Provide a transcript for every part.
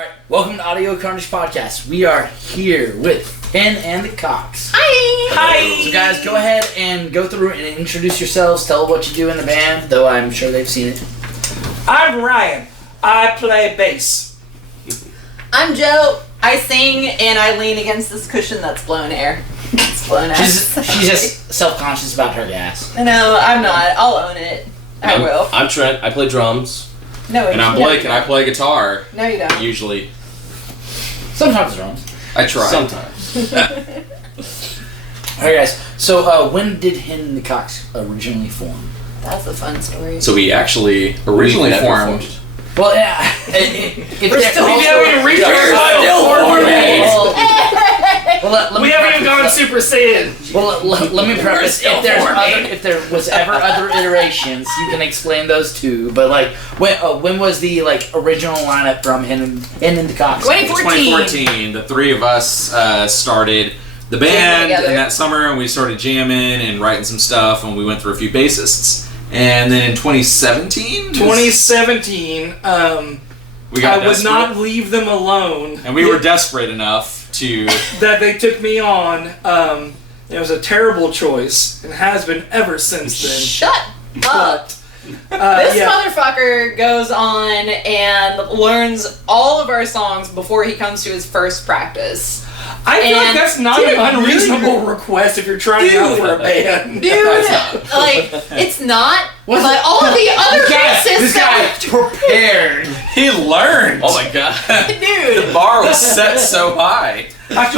Alright, welcome to Audio Carnage Podcast. We are here with Penn and the Cox. Hi! Hi! So guys, go ahead and go through and introduce yourselves, tell what you do in the band, though I'm sure they've seen it. I'm Ryan. I play bass. I'm Joe. I sing and I lean against this cushion that's blowing air. It's blowing She's just self-conscious about her gas. No, I'm not. I'll own it. I will. I'm Trent. I play drums. No, And I'm Blake, and I play guitar. No, you don't. Usually. Sometimes drums. I try. Sometimes. Alright guys, so when did Hen and the Cox originally form? That's a fun story. So we actually originally never formed. Well, yeah, if We're still having we haven't even gone Super Saiyan. Well, let me preface. If there was ever other iterations, you can explain those too. But like, when was the original lineup from Hen and the Cox? 2014. The three of us started the band in that summer, and we started jamming and writing some stuff, and we went through a few bassists. And then in 2017, we got I would not leave them alone. and we were desperate enough to. That they took me on. It was a terrible choice and has been ever since then. Shut up. This This motherfucker goes on and learns all of our songs before he comes to his first practice. I feel like And- that's not Dude, an unreasonable request if you're trying out for a band. Dude, it's not. But all of the other bassists This guy prepared. He learned. Oh my god. dude. The bar was set so high. But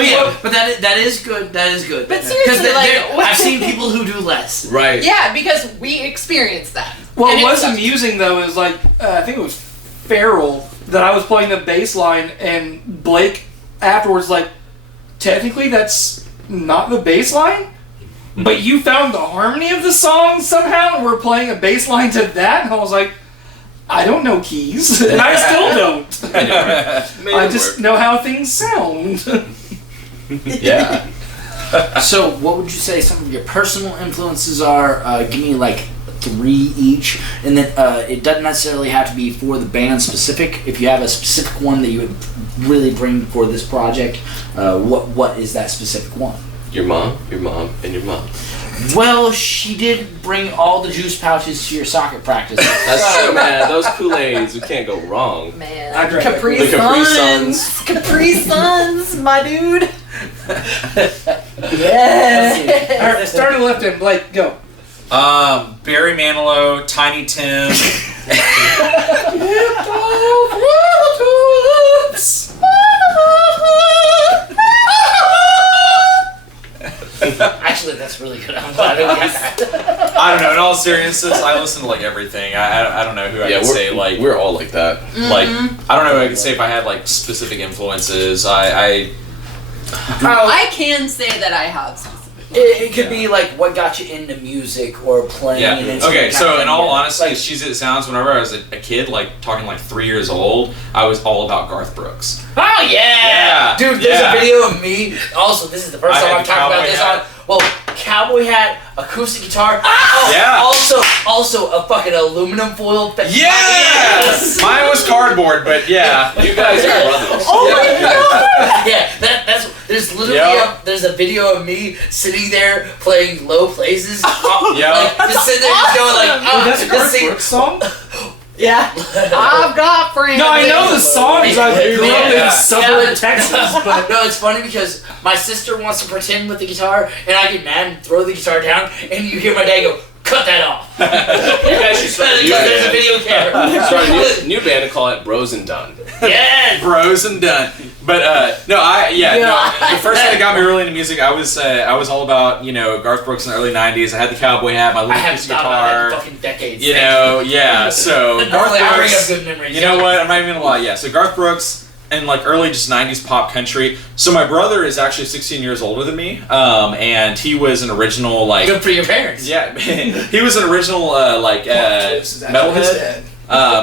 that is good. That is good. But seriously, I've seen people who do less. Right. Yeah, because we experienced that. What And it was sucked. amusing though is I think it was Farrell that I was playing the bass line and Blake afterwards technically that's not the bass line, but you found the harmony of the song somehow and we're playing a bass line to that, and I was like, I don't know keys, and I still don't. I just know how things sound. Yeah. So, what would you say some of your personal influences are? Give me 3 each, and then it doesn't necessarily have to be for the band specific. If you have a specific one that you would really bring for this project, what is that specific one? Your mom, and your mom. Well, she did bring all the juice pouches to your soccer practice. That's true, man. Those Kool-Aids, you can't go wrong. Man, I drank Capri the Capri Suns. Capri Suns, my dude. Alright, Yeah. starting left end, Blake, go. Barry Manilow, Tiny Tim. Actually, that's really good. I'm glad we got that. I don't know. In all seriousness, I listen to everything. I don't know who I Yeah, could say we're all like that. I don't know who I could say if I had specific influences. I I can say that I have specific. It could be what got you into music or playing. yeah. and Okay. kind So of in all thing. honesty, as cheesy as it sounds, whenever I was a kid, talking 3 years old, I was all about Garth Brooks. Oh yeah, Yeah, dude! There's yeah. a video of me. Also, this is the first I time had I'm the talking about cowboy this hat. on. Well, cowboy hat, acoustic guitar. Yeah. Also a fucking aluminum foil. Yes! Mine was cardboard, but yeah. You guys are brothers. Oh my god! Yeah, that's. There's literally Yep. there's a video of me sitting there playing low places. Yep. Just sitting there just going Wait, that's a just Garth sing. Brooks song? Yeah. I've got friends. No, I know the songs. I grew up Yeah. in suburban Yeah. Texas, but No, it's funny because my sister wants to pretend with the guitar, and I get mad and throw the guitar down, and you hear my dad go, "Cut that off!" You guys should start a new There's a band. video camera. Start a new band and call it Bros and Done. Yeah. Bros and done. But no, the first thing that got me really into music, I was all about Garth Brooks in the early '90s. I had the cowboy hat, my I little haven't acoustic thought about that in guitar. fucking decades. Yeah. So Garth Normally I bring up Brooks. good memories. You know what? I'm not even gonna lie. Yeah. So Garth Brooks and early just '90s pop country. So my brother is actually 16 years older than me, and he was an original Good for your parents. Yeah, he was an original metalhead.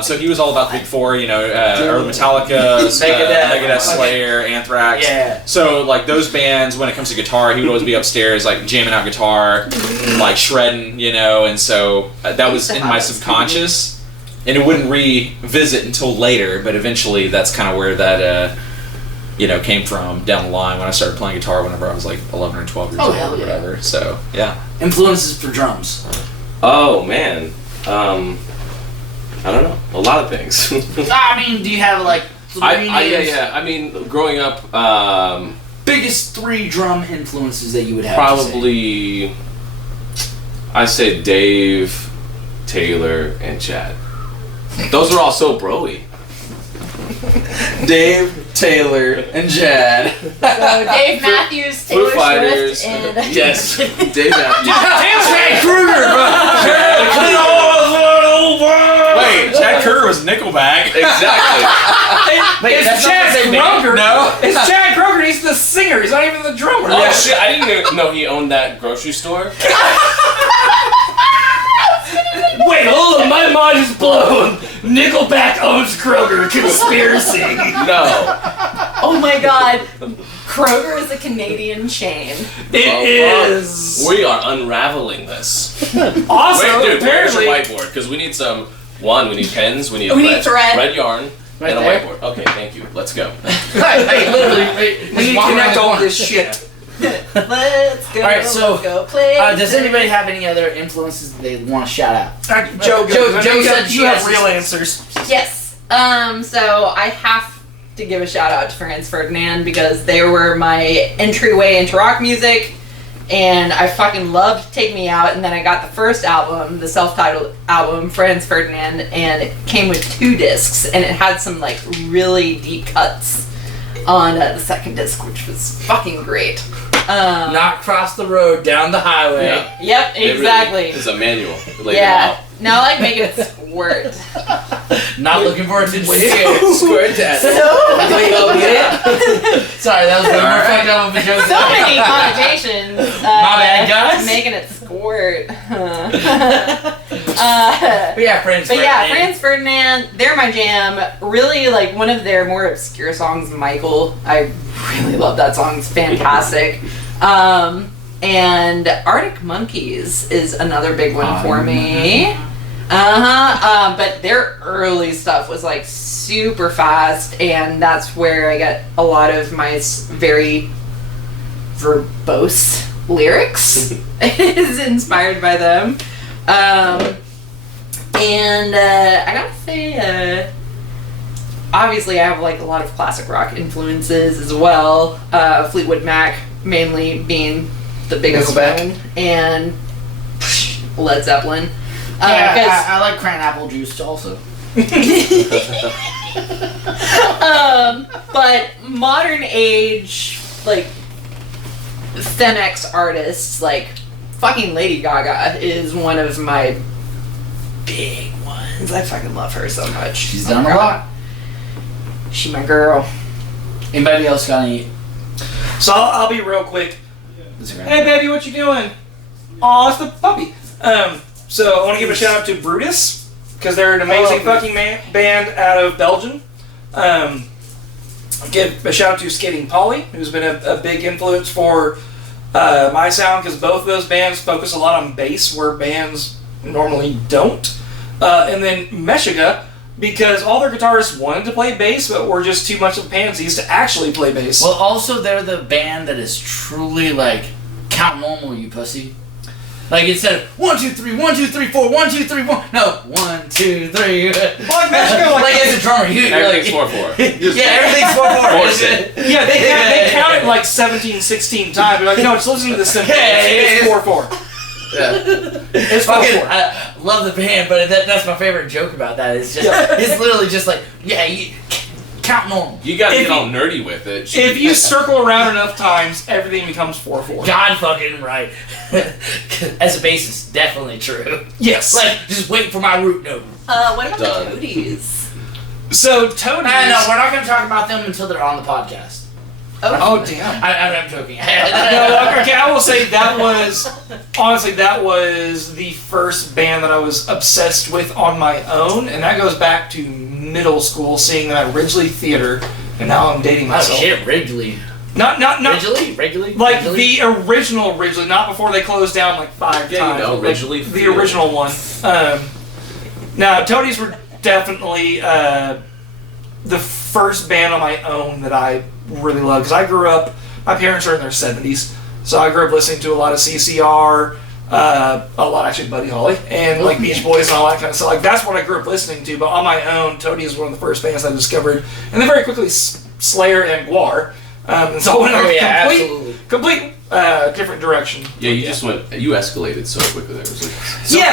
So he was all about the big four, early Metallica, Megadeth, Slayer, Anthrax. Yeah. So those bands, when it comes to guitar, he would always be upstairs jamming out guitar, shredding, and so that was in my subconscious. and it wouldn't revisit until later. But eventually, that's kind of where that came from down the line when I started playing guitar whenever I was like 11 or 12 years old or whatever. So yeah. Influences for drums. Oh man, I don't know. A lot of things. I mean, do you have like 3 names? Yeah. I mean, growing up, biggest 3 drum influences that you would have. probably, I say Dave, Taylor, and Chad. Those are all so broy. Dave, Taylor, and Chad. So Dave Matthews, Foo Taylor Fighters. Swift, and Yes, Dave Matthews. Chad Kruger, Wait, Chad Kruger was Nickelback. Exactly. Wait, that's It's not Chad the same Kroger. No. It's Chad Kroger. He's the singer. He's not even the drummer. Oh shit! I didn't even know he owned that grocery store. Wait, hold on. My mind is blown. Nickelback owns Kroger. Conspiracy. No. oh my god, Kroger is a Canadian chain. It is. We are unraveling this. Also, Wait, dude, where's your apparently, whiteboard? Because we need some. We need pens. We need We red, need thread. red yarn, Right and a there. whiteboard. Okay, thank you. Let's go. Hey, literally. we need to connect all this shit. Let's go. Alright, so, let's go play. Does anybody have any other influences that they want to shout out? Joe said you she have has real this- answers. Yes. So I have to give a shout out to Franz Ferdinand because they were my entryway into rock music, and I fucking loved Take Me Out. And then I got the first album, the self-titled album, Franz Ferdinand, and it came with 2 discs, and it had some like really deep cuts on the second disc, which was fucking great. Not cross the road, down the highway. Yeah. Yep, It exactly. Really is a manual. It laid it Yeah. out. No, I like making it squirt. Not looking for attention. Squirt that. So Sorry, that was way more fucked up of a joke. So many connotations. My bad, guys. Making it squirt. But yeah, Franz Franz Ferdinand, they're my jam. Really, like, one of their more obscure songs, Michael. I really love that song. It's fantastic. And Arctic Monkeys is another big one for me. But their early stuff was like super fast, and that's where I get a lot of my very verbose lyrics. Is inspired by them. And I gotta say, obviously I have like a lot of classic rock influences as well. Fleetwood Mac mainly being the biggest one, and Led Zeppelin. I like cran apple juice also. But modern age, like, Femex artists, like, fucking Lady Gaga is one of my big ones. I fucking love her so much. She's done a lot. She my girl. Anybody else got any? So I'll be real quick. Hey baby, what you doing? Aw, it's the puppy. So I want to give a shout out to Brutus because they're an amazing fucking band out of Belgium. Give a shout out to Skating Polly, who's been a big influence for my sound because both of those bands focus a lot on bass where bands normally don't. And then Meshuggah, because all their guitarists wanted to play bass but were just too much of pansies to actually play bass. Well, also they're the band that is truly like count normal, you pussy. Like instead of 1 2 3 1 2 3 4 1 2 3 1. No, 1 2 3. Like Meshuggah, like as a drummer, you're Everything's like 4/4. yeah, everything's 4/4. Force it. Yeah, they count it like 17, 16 times. They're like, no, just listen to the simple. It's 4/4. Yeah. It's Fucking, 4/4. I love the band, but that's my favorite joke about that. It's just, it's literally just like, yeah, you count normal. You gotta If get you- all nerdy with it. If you circle around enough times, everything becomes 4/4. God fucking right. As a bassist, definitely true. Yes. Like, just wait for my root note. What about Done. the Toadies? So Toadies. No, we're not going to talk about them until they're on the podcast. Oh damn. I'm joking. No, okay, I will say that was the first band that I was obsessed with on my own, and that goes back to middle school, seeing them at Ridgely Theater, and now I'm dating Oh myself. shit, Wrigley. Not Wrigley? like Wrigley? the original Ridgely, not before they closed down like 5 Yeah, you times. know, like Ridgely the Theater. original one. Now Toadies were definitely the first band on my own that I really love, because I grew up, my parents are in their 70s, so I grew up listening to a lot of CCR, a lot actually Buddy Holly, and like Beach Boys and all that kind of stuff. Like that's what I grew up listening to. But on my own, Toady is one of the first bands I discovered, and then very quickly Slayer and Guar. And so I went in a complete different direction. Yeah, you escalated so quickly there.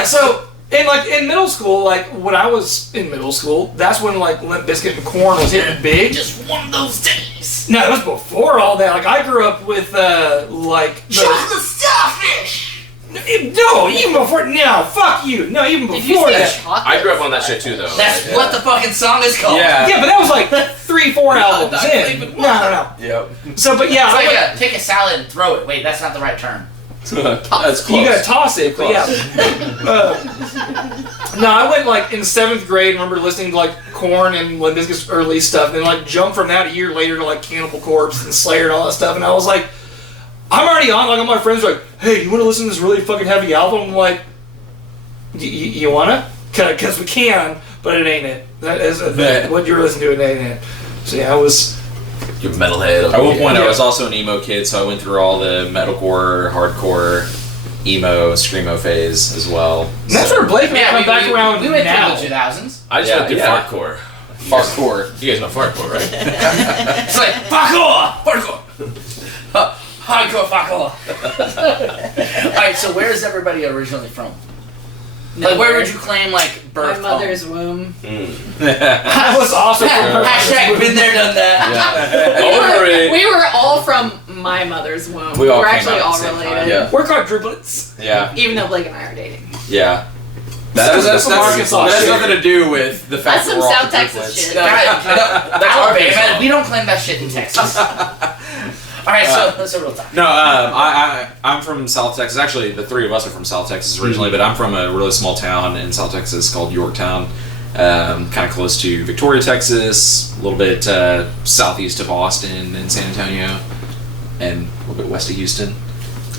So in middle school, like when I was in middle school, that's when like Limp Bizkit and Korn was hitting big. Just one of those days. No, it was before all that. Like I grew up with like Chocolate Starfish. No, even before. No, fuck you. No, even before that. I grew up on that shit too, though. That's what the fucking song is called. Yeah, but that was like 3-4 albums in. No. Yep. So, but yeah, it's like take a salad and throw it. Wait, that's not the right term. That's close. You gotta toss it, but yeah. No, I went like in 7th grade. I remember listening to like Korn and Limp Bizkit's early stuff, and then like jumped from that a year later to like Cannibal Corpse and Slayer and all that stuff, and I was like, I'm already on. Like all my friends are like, hey, you want to listen to this really fucking heavy album? I'm like, you wanna? Cause we can, but it ain't it. That is what you're listening to. It ain't it. So yeah, I was. You're metalhead. At one point, I was also an emo kid, so I went through all the metalcore, hardcore, emo, screamo phase as well. That's where Blake and I come back around we went now. through the 2000s. I just went through fartcore. Fartcore. You guys know fartcore, right? It's like fartcore. Hardcore fartcore. Alright, so where is everybody originally from? Like, where would you claim, like, birth My mother's womb. I was also Hashtag been there, done that. We were all from my mother's womb. We all We're came actually out at all the same related. time, yeah. We're quadruplets. Yeah. Even though Blake and I are dating. Yeah. That's some Arkansas That has shit. nothing to do with the fact That's that some we're all South Texas quadruplets. shit. That's Alabama. We don't claim that shit in Texas. Alright, so real talk. No, I'm from South Texas. Actually, the three of us are from South Texas originally, but I'm from a really small town in South Texas called Yorktown, kind of close to Victoria, Texas, a little bit southeast of Austin and San Antonio, and a little bit west of Houston.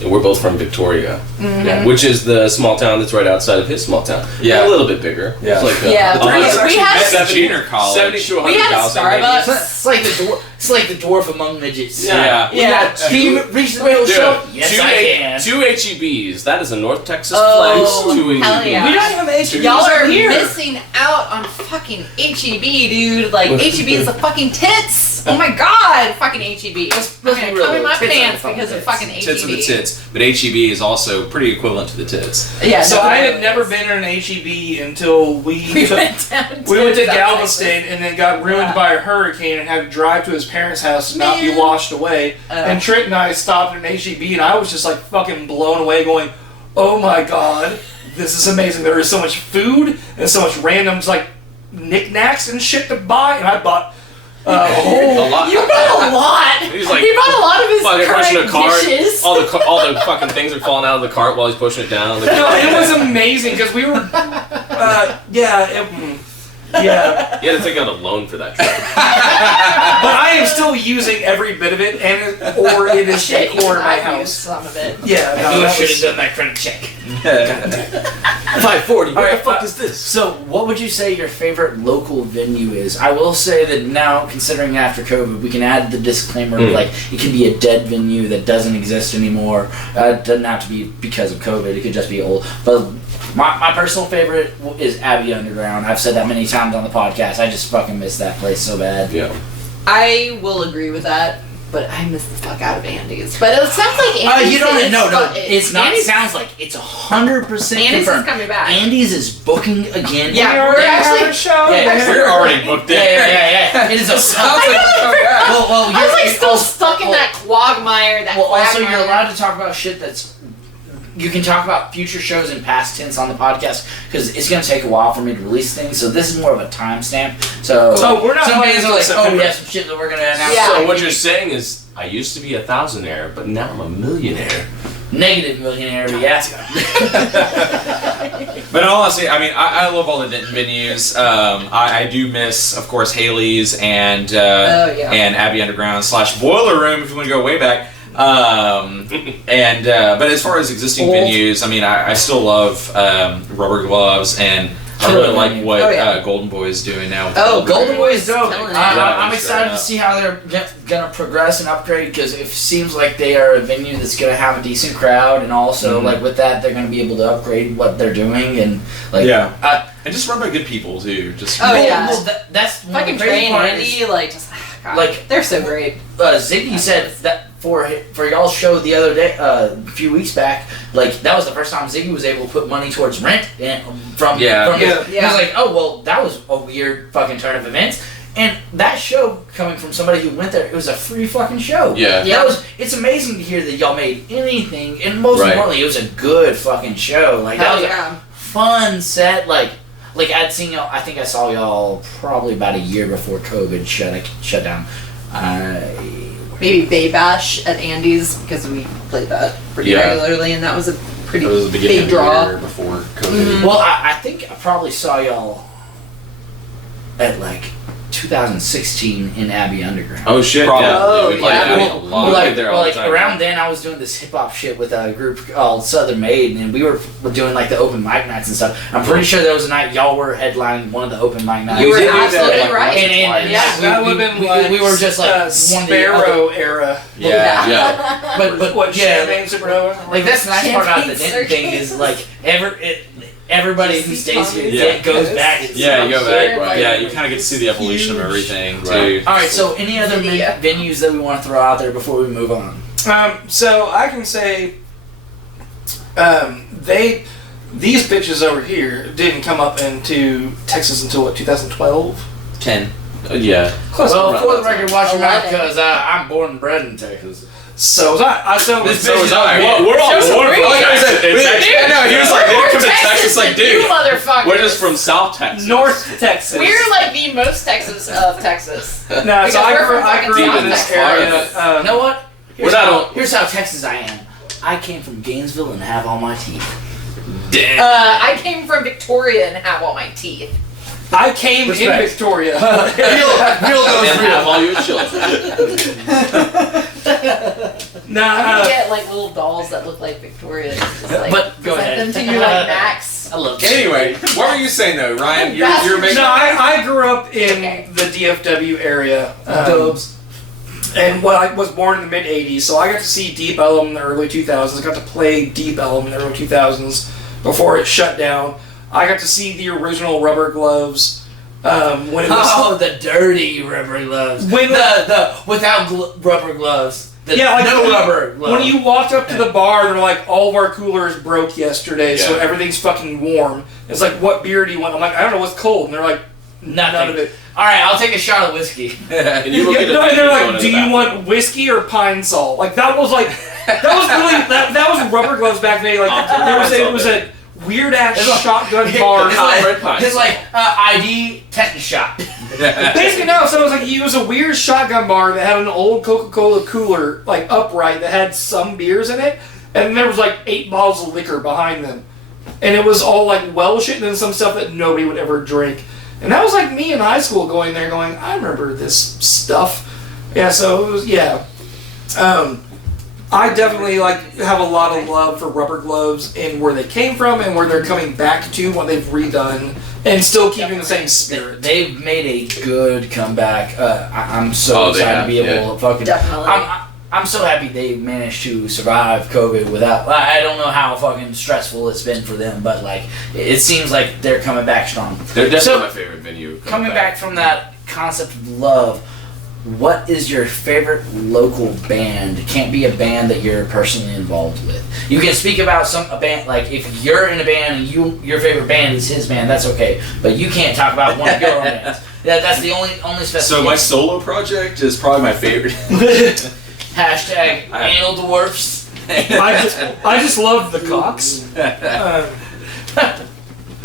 And we're both from Victoria, which is the small town that's right outside of his small town. Yeah. A little bit bigger. Yeah. It's like we had junior college. 70 to 100,000. we had a Starbucks. It's like the dwarf among midgets. Yeah. Can you reach the middle shelf? Yes, I can. Two HEBs. That is a North Texas Oh, place. Two hell yeah. We don't even have HEBs Y'all are here. missing out on fucking HEB, dude. Like, HEB is the fucking tits. Oh my god, fucking HEB. Let's I'm be gonna real, come in my tits are the pants fucking because of tits. fucking HEB. Tits are the tits, but HEB is also pretty equivalent to the tits. Yeah, So no, I it had never is. been in an HEB until we went down we went to South Galveston Texas. and then got ruined by a hurricane and had to drive to his parents' house to not be Man. washed away. And Trent and I stopped at an HEB and I was just like fucking blown away going, oh my god, this is amazing. There is so much food and so much random like knickknacks and shit to buy, and I bought a whole A lot. You bought a lot. He's like, he bought a lot of his While they're pushing a current cart, dishes. all the fucking things are falling out of the cart while he's pushing it down. No, it was amazing because we were, yeah. You had to take out a loan for that trip. But I am still using every bit of it, or it is Shit, decor in my I've used house. some of it. Yeah, no, I that should have was, done that credit check. 540. What Alright, the fuck is this? So, what would you say your favorite local venue is? I will say that now, considering after COVID, we can add the disclaimer of, like, it can be a dead venue that doesn't exist anymore. It doesn't have to be because of COVID, it could just be old. But my personal favorite is Abbey Underground. I've said that many times on the podcast. I just fucking miss that place so bad. Yeah. I will agree with that, but I miss the fuck out of Andy's. But it sounds like Andy's You don't is know. No, fu- it's not. It Andy's- sounds like it's 100% Andy's confirmed. is coming back. Andy's is booking again. Yeah, we're actually. show. Yeah, We're already booked in. Yeah. It is a well, I was like you're- still stuck in that quagmire. That Well, also quagmire. you're allowed to talk about shit that's. You can talk about future shows in past tense on the podcast because it's going to take a while for me to release things. So this is more of a timestamp. So we're not some playing days are until like, oh, September. we have some shit that we're going to announce. Yeah. So what you're saying is, I used to be a thousandaire, but now I'm a millionaire. Negative millionaire, but yeah. But honestly, I mean, I love all the Denton venues. I do miss, of course, Haley's and and Abbey Underground / Boiler Room if you want to go way back. But as far as existing venues, I mean, I still love Rubber Gloves, and I really like what Oh, yeah. Golden Boy is doing now. With Oh, Golden Boy is dope. Killing it. I'm Yeah, excited straight to see how they're gonna progress and upgrade because it seems like they are a venue that's gonna have a decent crowd, and also like with that they're gonna be able to upgrade what they're doing and like and just run by good people too. Just Oh, yeah. That's one of Fucking the crazy Trey and part Andy, is, like, just, God, like, they're so great. Ziggy said that for y'all's show the other day, a few weeks back, like that was the first time Ziggy was able to put money towards rent from He was like, oh well, that was a weird fucking turn of events. And that show, coming from somebody who went there, it was a free fucking show. Yeah. It's amazing to hear that y'all made anything, and most importantly, it was a good fucking show. Like that was a fun set. Like I'd seen y'all. I think I saw y'all probably about a year before COVID shut down. Maybe Bay Bash at Andy's because we played that pretty regularly, and that was a pretty It was the beginning big of the draw. year before COVID. Well, I think I probably saw y'all at like 2016 in Abbey Underground. Oh shit! Probably. Oh, We played yeah. Abbey a lot. We played there all the time. around then I was doing this hip hop shit with a group called Southern Made, and we were doing like the open mic nights and stuff. I'm pretty sure there was a night y'all were headlining one of the open mic nights. You were did do that, absolutely like, right. And Yeah. That would have been like we were just like one of the Sparrow era. Yeah. but What Champagne Sparrow? like that's the nice part about the Champagne Denton thing circus. is like everybody who stays here goes back. And Yeah, you go back. Right. Yeah, you kind of get to see the evolution of everything too. Right. All right, so any other Yeah. venues that we want to throw out there before we move on? So I can say, these bitches over here didn't come up into Texas until what, 2012? 10. Yeah. Close Well, enough. for the record, watch your mouth 11. because I'm born and bred in Texas. So was I. So was So was I. Well, we're all Show some born from roots. Texas. Dude, I know, he was like, they we're come to Texas like, you dude, motherfuckers. we're just from South Texas. North Texas. We're like the most Texas of Texas. No, Because so we're I grew from up fucking in this South area. Texas. You know what? We're not Here's how Texas I am. I came from Gainesville and have all my teeth. Damn. I came from Victoria and have all my teeth. I came Respect. in Victoria. Real And have all your children. I'm gonna get like little dolls that look like Victoria. And just, like, But go present ahead. them to you like Max. I love it. Anyway, what were you saying though, Ryan? You're making. No, I grew up in the DFW area. Dubs. And I was born in the mid 80s, so I got to see Deep Ellum in the early 2000s. I got to play Deep Ellum in the early 2000s before it shut down. I got to see the original Rubber Gloves when it was. Oh, the dirty rubber gloves. When the without rubber gloves. The no rubber gloves. When you walked up to the bar, they're like, all of our coolers broke yesterday, so Yeah. everything's fucking warm. It's like, what beer do you want? I'm like, I don't know what's cold. And they're like, Nothing. none of it. All right, I'll take a shot of whiskey. And you look Yeah, at no, the and they're going like, in the do you bathroom. want whiskey or pine salt? Like that was that was Rubber Gloves back then. Like it was a weird ass shotgun bar. It's like ID tetanus shot. Basically, no. So it was a weird shotgun bar that had an old Coca-Cola cooler, like upright, that had some beers in it, and there was like 8 bottles of liquor behind them, and it was all like Welsh shit and then some stuff that nobody would ever drink. And that was like me in high school going there, going, I remember this stuff. Yeah. So it was I definitely have a lot of love for Rubber Gloves and where they came from and where they're coming back to, what they've redone, and still keeping the same spirit. They've made a good comeback. I'm so they excited have, to be able to fucking. Definitely. I'm so happy they managed to survive COVID without. I don't know how fucking stressful it's been for them, but like it seems like they're coming back strong. They're definitely So, my favorite venue. Coming back from that concept of love, what is your favorite local band? It can't be a band that you're personally involved with. You can speak about a band, like if you're in a band and your favorite band is his band, that's okay. But you can't talk about one of your own bands. That's the only specification. So my solo project is probably my favorite. Hashtag anal dwarfs. I just love the Cox.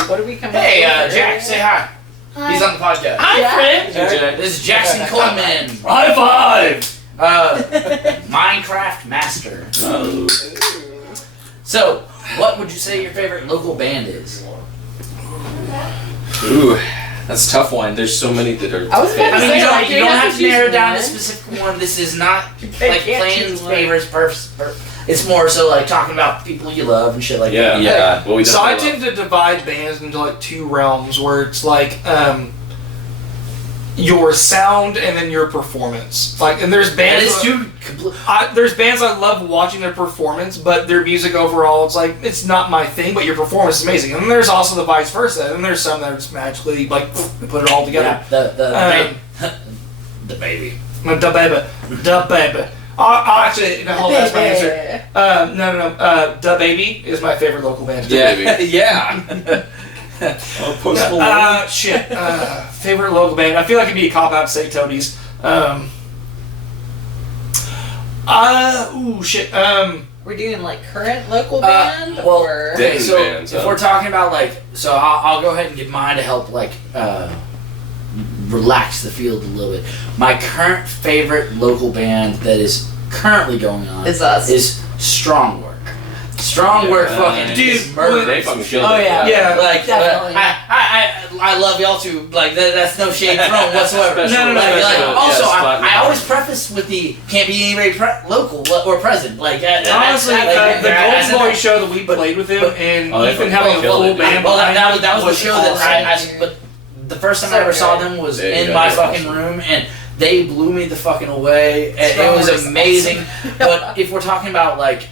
What are we coming? Hey, Jack, say hi. He's on the podcast. Hi, friend. This is Jackson Coleman. High five! Minecraft master. Oh. So, what would you say your favorite local band is? Ooh, that's a tough one. There's so many that are. I was about to I mean, say, you like, don't have to narrow choose down a one. specific one. This is not You like can't playing choose one. favorites. It's more so like talking about people you love and shit like that. Yeah. Well, we So I definitely tend to divide bands into like two realms where it's like your sound and then your performance. Like, and there's And bands. it's two complete. There's bands I love watching their performance, but their music overall, it's like it's not my thing. But your performance is amazing. And then there's also the vice versa. And there's some that are just magically like put it all together. Yeah, the baby. Da baby. Actually, no, hold on, that's my answer. No. Da Baby is my favorite local band. Yeah. Post Malone. Shit. Favorite local band. I feel like it'd be a cop out to say Toadies. Shit. We're doing like current local band well, or okay, so bands, if huh? we're talking about like, so I'll go ahead and give mine to help like relax the field a little bit. My current favorite local band that is currently going on Is us. is Strong Work. Strong Work, fucking Dude, is murder. They fucking killed Oh it. yeah, Yeah, like definitely. I love y'all too. Like that's no shade thrown whatsoever. No. Like, also, Yes, I always preface with the can't be anybody local or present. Like Honestly, the Golden Boy show that we played with him and they Ethan fucking having a killed full it. band. Well, behind him that was the show awesome. that but the first time I ever saw them was There you in go, my that's fucking awesome. room, and they blew me the fucking away. And it Strong was Work's amazing. awesome. But if we're talking about like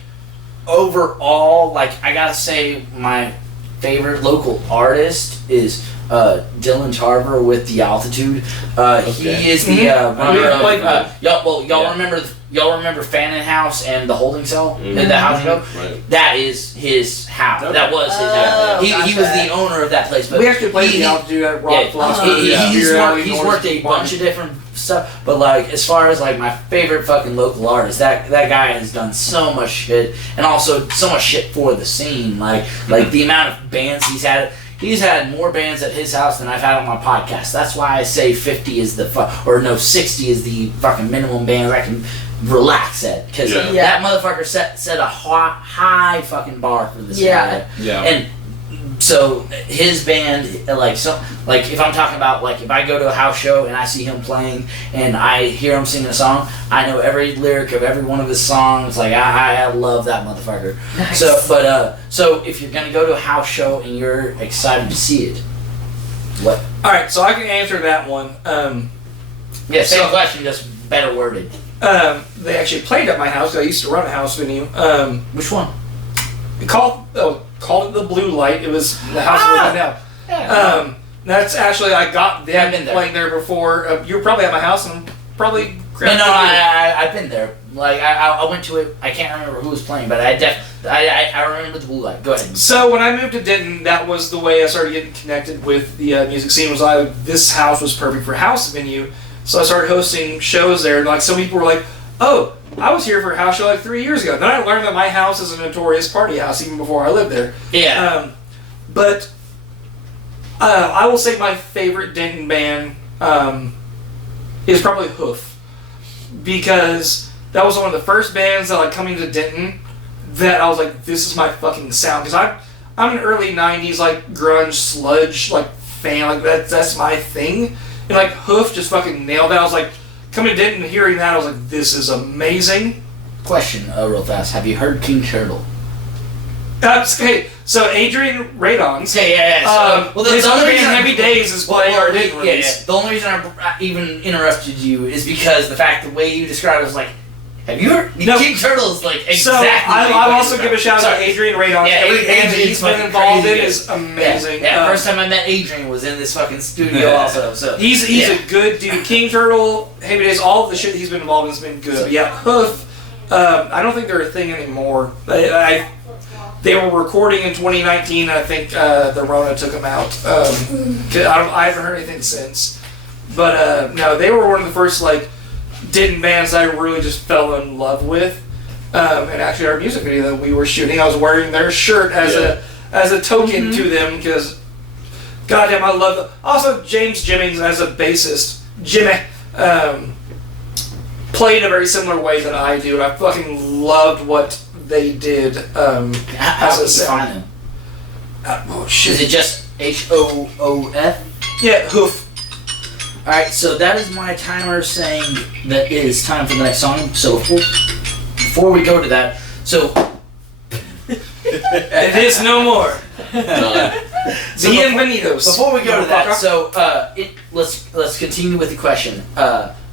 overall, like I gotta say my favorite local artist is Dylan Tarver with The Altitude. He is the runner of y'all remember Fannin House and the Holding Cell in the housing home? Right. That is his house. Okay. That was his Oh, house. He was gotcha. the owner of that place. But We actually played he- the Altitude at Rock yeah, Philosophy. he's worked a bunch of different stuff, but like as far as like my favorite fucking local artist, that guy has done so much shit, and also so much shit for the scene. Like the amount of bands he's had. He's had more bands at his house than I've had on my podcast. That's why I say 50 is the 60 is the fucking minimum bands I can relax at, because Yeah. that motherfucker set a high fucking bar for this. Yeah. Yeah. And so his band, if I'm talking about like if I go to a house show and I see him playing and I hear him singing a song, I know every lyric of every one of his songs. Like I love that motherfucker. Nice. So if you're gonna go to a house show and you're excited to see it, what? All right, so I can answer that one. Yeah, same So- question, just better worded. They actually played at my house. I used to run a house venue. Which one? We called it the Blue Light. It was the house we live in now. Yeah. That's actually I got Yeah, I've them been there. playing there before. You were probably at my house and probably. No, I've been there. Like I went to it. I can't remember who was playing, but I remember the Blue Light. Go ahead. So when I moved to Denton, that was the way I started getting connected with the music scene. This house was perfect for house venue, so I started hosting shows there. And like some people were like, "Oh, I was here for a house show like 3 years ago." Then I learned that my house is a notorious party house even before I lived there. Yeah. But I will say my favorite Denton band is probably Hoof, because that was one of the first bands that like coming to Denton that I was like, this is my fucking sound, because I'm an early 90s like grunge sludge like fan, like that's my thing, and like Hoof just fucking nailed that. I was like, coming to Denton and hearing that, I was like, this is amazing. Question, real fast. Have you heard King Turtle? Okay, so Adrian Radon, Okay, yeah. his other band Heavy Days is playing our Denton release. The only reason I even interrupted you is because the fact the way you described it was like, have you heard? No. King Turtle's like exactly. So what I'll you also give a shout out to Adrian Radon. Yeah, Every band that he's been fucking involved in crazy. is amazing. Yeah, first time I met Adrian was in this fucking studio also. So He's yeah. a good dude. King Turtle, Heavy Days, all of the shit he's been involved in has been good. But yeah, Hoof, I don't think they're a thing anymore. They were recording in 2019. I think the Rona took them out. I haven't heard anything since. But no, they were one of the first like Denton bands I really just fell in love with. And actually, our music video that we were shooting, I was wearing their shirt as a token to them, because goddamn, I love them. Also, James Jimmings as a bassist, Jimmy, played a very similar way that I do, and I fucking loved what they did How as did a you sound. find them? Oh shit! Is it just HOOF? Yeah, Hoof. Alright, so that is my timer saying that it is time for the next song. So before we go to that, So It is no more. Bienvenidos. before we go to that, so let's continue with the question.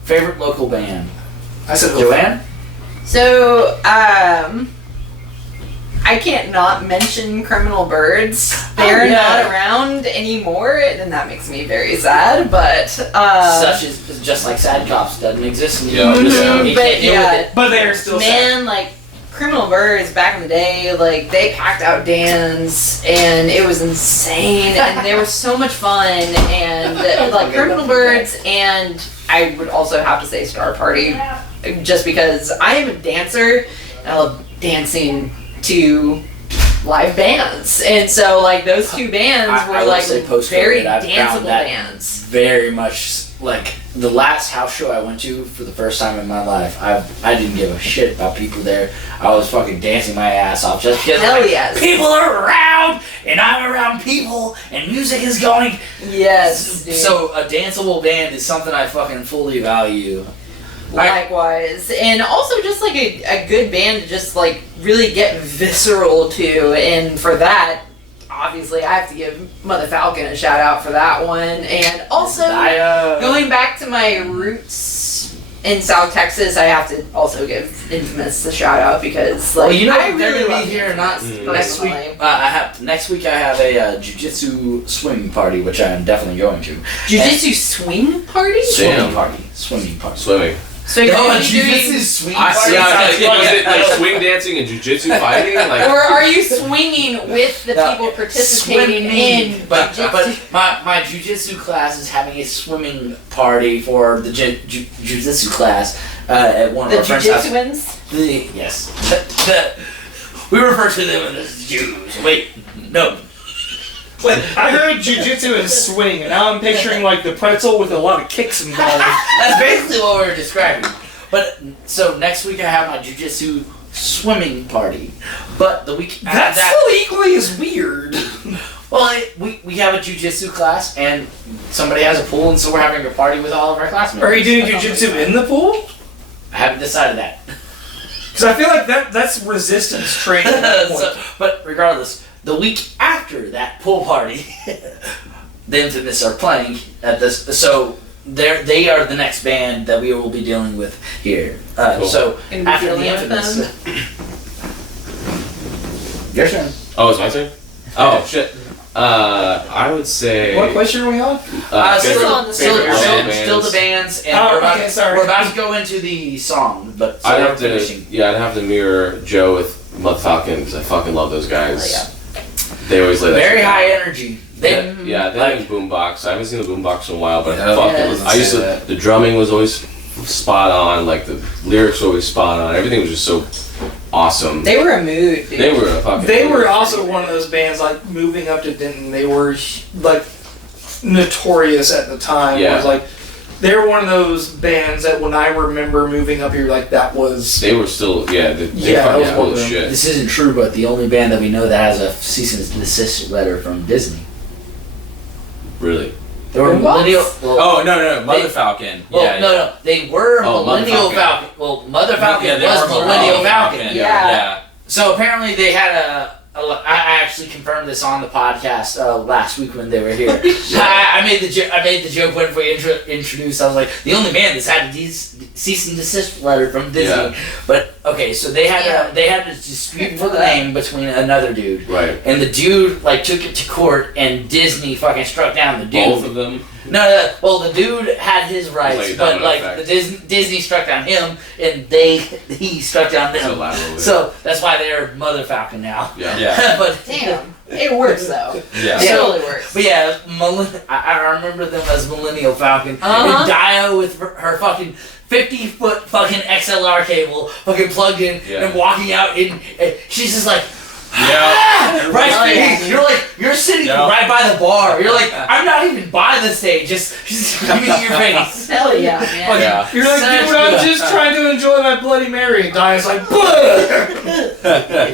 Favorite local band, I said Joanne? So, I can't not mention Criminal Birds. They're not around anymore, and that makes me very sad, but... Such as just like Sad Cops doesn't exist anymore. Yeah. You But can't deal yeah. with it. But they're still Man, like, Criminal Birds back in the day, like, they packed out Dan's, and it was insane, and they were so much fun, and, like, Criminal Birds, and I would also have to say Star Party, just because I am a dancer, and I love dancing to live bands, and so, like, those two bands I were, will like, say post-COVID, very I've found danceable that bands. Very much like the last house show I went to for the first time in my life. I didn't give a shit about people there. I was fucking dancing my ass off just because Hell like, yes. people are around and I'm around people and music is going. Yes, dude. So a danceable band is something I fucking fully value. Likewise, and also just like a good band to just like really get visceral to, and for that, obviously I have to give Mother Falcon a shout out for that one, and also going back to my roots in South Texas, I have to also give Infamous a shout out because like Well, you know I they're really gonna love be here not Infamous next week. personally. Next week I have a jiu-jitsu swim party, which I am definitely going to. Jiu-Jitsu swing party? Swimming party. Swimming party. Swimming. So you're Oh, gonna be jiu-jitsu doing, swing I party. see. I was sounds like, is it fun. like swing dancing and jujitsu fighting? Like, or are you swinging with the No, people participating in but jiu-jitsu? my jujitsu class is having a swimming party for the jujitsu class at one of The our friends' houses. Jiu-Jitsuans? Yes. We refer to them as Jews. Wait, no. Wait, I heard jiu-jitsu and swing, and now I'm picturing like the pretzel with a lot of kicks involved. That's basically what we were describing. But so next week I have my jujitsu swimming party. But the week after That's that, still equally as weird. well, we have a jujitsu class and somebody has a pool, and so we're having a party with all of our classmates. Are you doing jiu-jitsu in the pool? I haven't decided that. Because I feel like that's resistance training at that point. But regardless, the week after that pool party, the Infamous are playing at this. So they are the next band that we will be dealing with here. Cool. So Gonna be after the dealing with Infamous, your turn. oh, it's my turn. Oh shit. I would say. What question are we on? still on the Still favorite the bands, and Oh, we're about, okay, sorry. we're about to go into the song, but so I'd we're have to. finishing. Yeah, I'd have to mirror Joe with Mud Falcon because I fucking love those guys. Oh, They always lay that Very shit high down. energy. They, Yeah, they like- have a boombox. I haven't seen the boombox in a while, but Yeah. fucking, Yes. I used to. The drumming was always spot on. Like the lyrics were always spot on. Everything was just so awesome. They were a mood, dude. They were a fucking. They were also one of those bands like moving up to Denton. They were like notorious at the time. Yeah. It was like they were one of those bands that when I remember moving up here, like that was. They were still. Yeah. They Yeah, fucking that was cool one as of them. shit. This isn't true, but the only band that we know that has a cease and desist letter from Disney. Really. They were What? millennial. Well, Oh no, Mother They- Falcon. well, Yeah, no, no, they were Oh, Mother millennial Falcon. Falcon. Well, Mother Falcon Yeah, they was were millennial Falcon. Yeah. Yeah. So apparently they had I actually confirmed this on the podcast last week when they were here. I made the joke when we introduced. I was like, the only band that's had a cease and desist letter from Disney. Yeah. But okay, so they had a dispute for the name between another dude, Right. and the dude like took it to court, and Disney fucking struck down the dude. Both of them. No, well, the dude had his rights, like a but domino like effect. the Disney struck down him, and he struck down So them. loud over there. So that's why they're Mother Falcon now. Yeah. Yeah. but Damn. It works though. Yeah. It Yeah. totally works. But yeah, I remember them as Millennial Falcon. Uh-huh. And Dio with her fucking 50-foot fucking XLR cable fucking plugged in Yeah. and walking out in. She's just like. Yeah. Right, Oh, yeah. you're sitting Yeah. right by the bar. You're like, I'm not even by the stage. Just give me your face. Hell yeah, man. Yeah. You're like, Such dude, I'm good- just trying to enjoy my Bloody Mary. And Diane's like,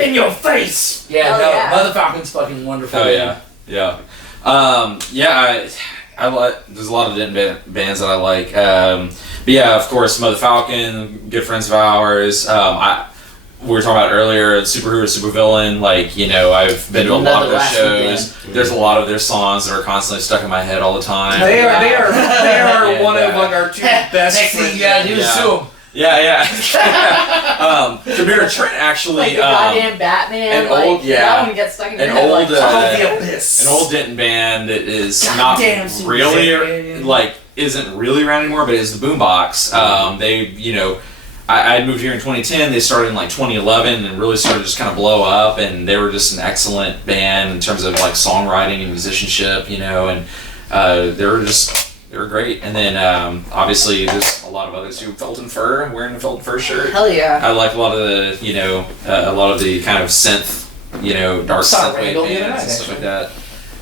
in your face. Yeah, Oh, no, yeah. Mother Falcon's fucking wonderful. Oh yeah. Yeah. I like. There's a lot of different bands that I like. But yeah, of course, Mother Falcon, good friends of ours. we were talking about earlier, superhero, supervillain. Like, you know, I've been to a lot of their shows. There's a lot of their songs that are constantly stuck in my head all the time. They are And, one of like our two best Next thing friends. you gotta do is sue 'em. Yeah. Kabira Trent actually. Like the goddamn Batman. an Like, old- yeah. that one gets stuck in your An head. old, Like, The Abyss. An old Denton band that is Goddamn not really Superman. like isn't really around anymore, but is the Boombox. They, you know, I moved here in 2010. They started in like 2011 and really started to just kind of blow up. And they were just an excellent band in terms of like songwriting and musicianship, you know. And they were great. And then obviously there's a lot of others who Felton Fur. I'm wearing a Felton Fur shirt. hell yeah. I like a lot of the, you know, a lot of the kind of synth, you know, dark Saw synthwave Randall the other bands night, and stuff like that.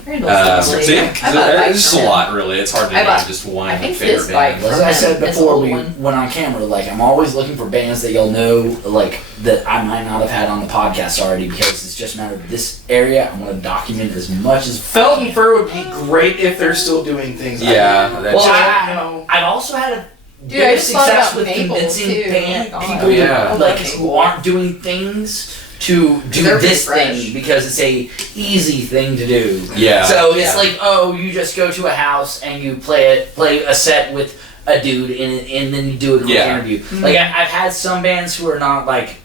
Randall's So lovely. yeah, I bought a bike it's just from a him. lot, really. It's hard to I name bought- just one I think favorite this band. bike- As I said This before old we one. went on camera, like I'm always looking for bands that y'all know, like that I might not have had on the podcast already, because it's just a matter of this area. I want to document as much as Felton Fur would be great if they're still doing things. Yeah, that's Well, I know. I've also had a Dude, bit I of just thought success about with Maple, convincing too. band Oh my God. people Yeah. like who aren't doing things to do They're this fresh. thing because it's a easy thing to do. Yeah. So it's Yeah. like, oh, you just go to a house and you play a set with a dude and then you do a quick Yeah. interview. Like I've had some bands who are not like,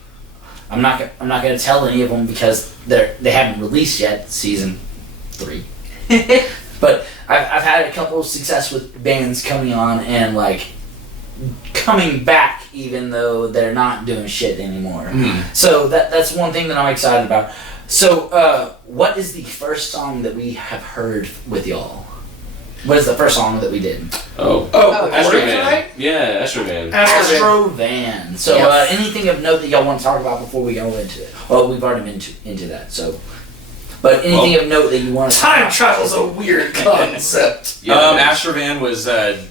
I'm not gonna tell any of them because they haven't released yet, season 3. But I've had a couple of success with bands coming on and like coming back even though they're not doing shit anymore. So that's one thing that I'm excited about. So what is the first song that we have heard with y'all? What is the first song that we did? Oh, Astro Van. Van. Yeah, Astro Van. Astro Van. So Yes. anything of note that y'all want to talk about before we go into it? Well, we've already been into that. So, but anything of note that you want to talk Time about? travel's a weird concept. Astro Van was derived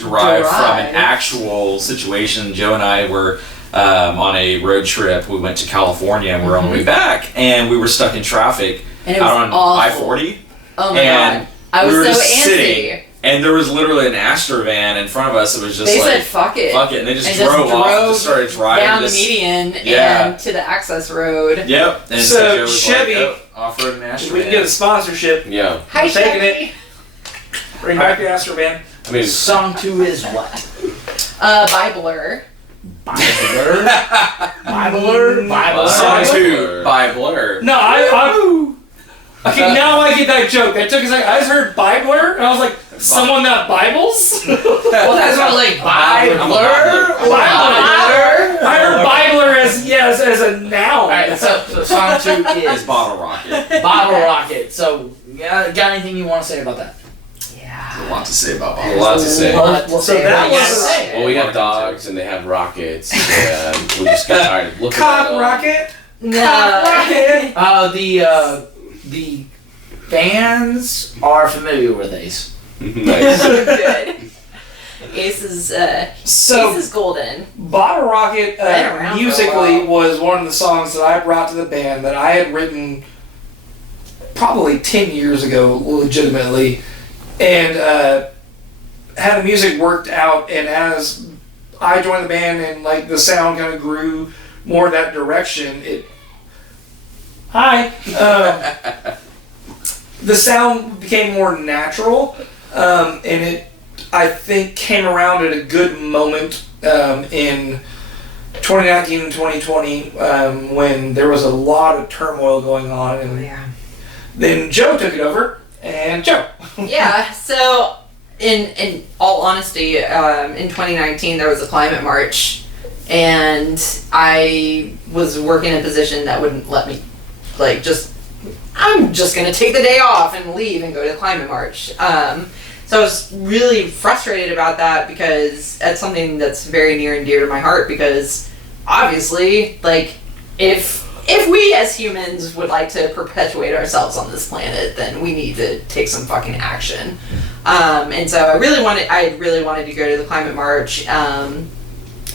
from an actual situation. Joe and I were on a road trip. We went to California and we were on the way back, and we were stuck in traffic And it was out on awful. I-40. Oh my And god. I was we were so just antsy. sitting, and there was literally an Astro Van in front of us. It was just They like, said fuck it. fuck it, and they just And drove off and drove just started driving. down just, the median Yeah. and to the access road. Yep. And So, so Joe was Chevy- like, off-road and Astro We can Van. get a sponsorship. Yeah. Hi, I'm taking Chevy. Bring back the Astro Van. I mean, Song 2 is what? Bibler. Bibler? Bibler? Song Blur. 2 by Blur. No, okay, now I get that joke. That took a second. I just heard Bibler, and I was like, someone that Bibles? Well, that's what like Bibler. Bibler. I heard Bibler as a noun. Alright, so song 2 Is is Bottle Rocket. Bottle Rocket. So, got anything you want to say about that? A lot to say about A Bottle. lot to say. Well, So that was Well, we have dogs and they have rockets, and we just got tired of looking at Cock them. Rocket. No. Rocket. The fans are familiar with Ace. Nice. Good. Ace is So Ace is golden. Bottle Rocket Been around for a musically while. was one of the songs that I brought to the band that I had written probably 10 years ago, legitimately, and had the music worked out. And as I joined the band and like the sound kind of grew more that direction, the sound became more natural, and it, I think, came around at a good moment in 2019 and 2020 when there was a lot of turmoil going on, and Yeah. then Joe took it over, and Joe. Yeah. So, in all honesty, in 2019 there was a climate march, and I was working a position that wouldn't let me, like, I'm just gonna take the day off and leave and go to the climate march. So I was really frustrated about that because that's something that's very near and dear to my heart, because obviously, like, if we as humans would like to perpetuate ourselves on this planet, then we need to take some fucking action. And so I really wanted to go to the climate march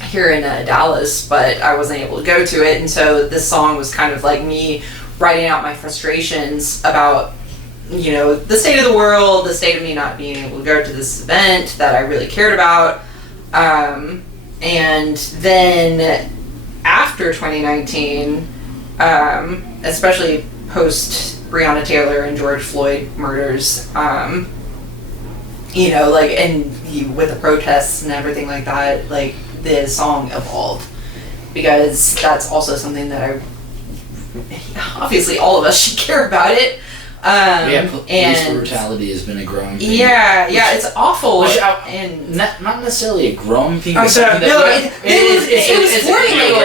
here in Dallas, but I wasn't able to go to it. And so this song was kind of like me writing out my frustrations about, you know, the state of the world, the state of me not being able to go to this event that I really cared about. And then after after 2019, especially post Breonna Taylor and George Floyd murders, you know, like, and with the protests and everything like that, like, the song evolved. Because that's also something that obviously all of us should care about it. Police brutality has been a growing thing. Yeah, it's awful. And not necessarily a growing thing. I'm sorry. It was formulated.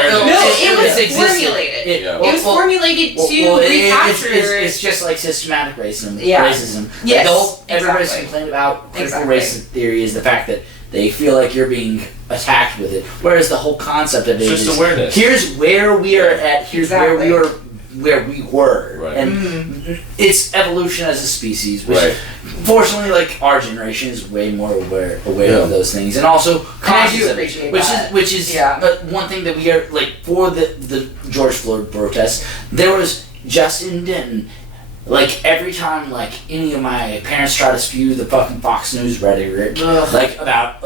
It was formulated to recapture. It's just like systematic racism. Yeah. Racism. Yes, Everybody's exactly. complained about critical Exactly. race theory is the fact that they feel like you're being attacked with it. Whereas the whole concept of it It's is just awareness. here's where we are at. Here's Exactly. where we were, Right. and it's evolution as a species. Which, Right. fortunately, like our generation is way more aware of those things, and also I do conscious of it, appreciate which that. is but one thing that we are like for the George Floyd protests. There was Justin Denton. Like every time, like any of my parents try to spew the fucking Fox News rhetoric, like about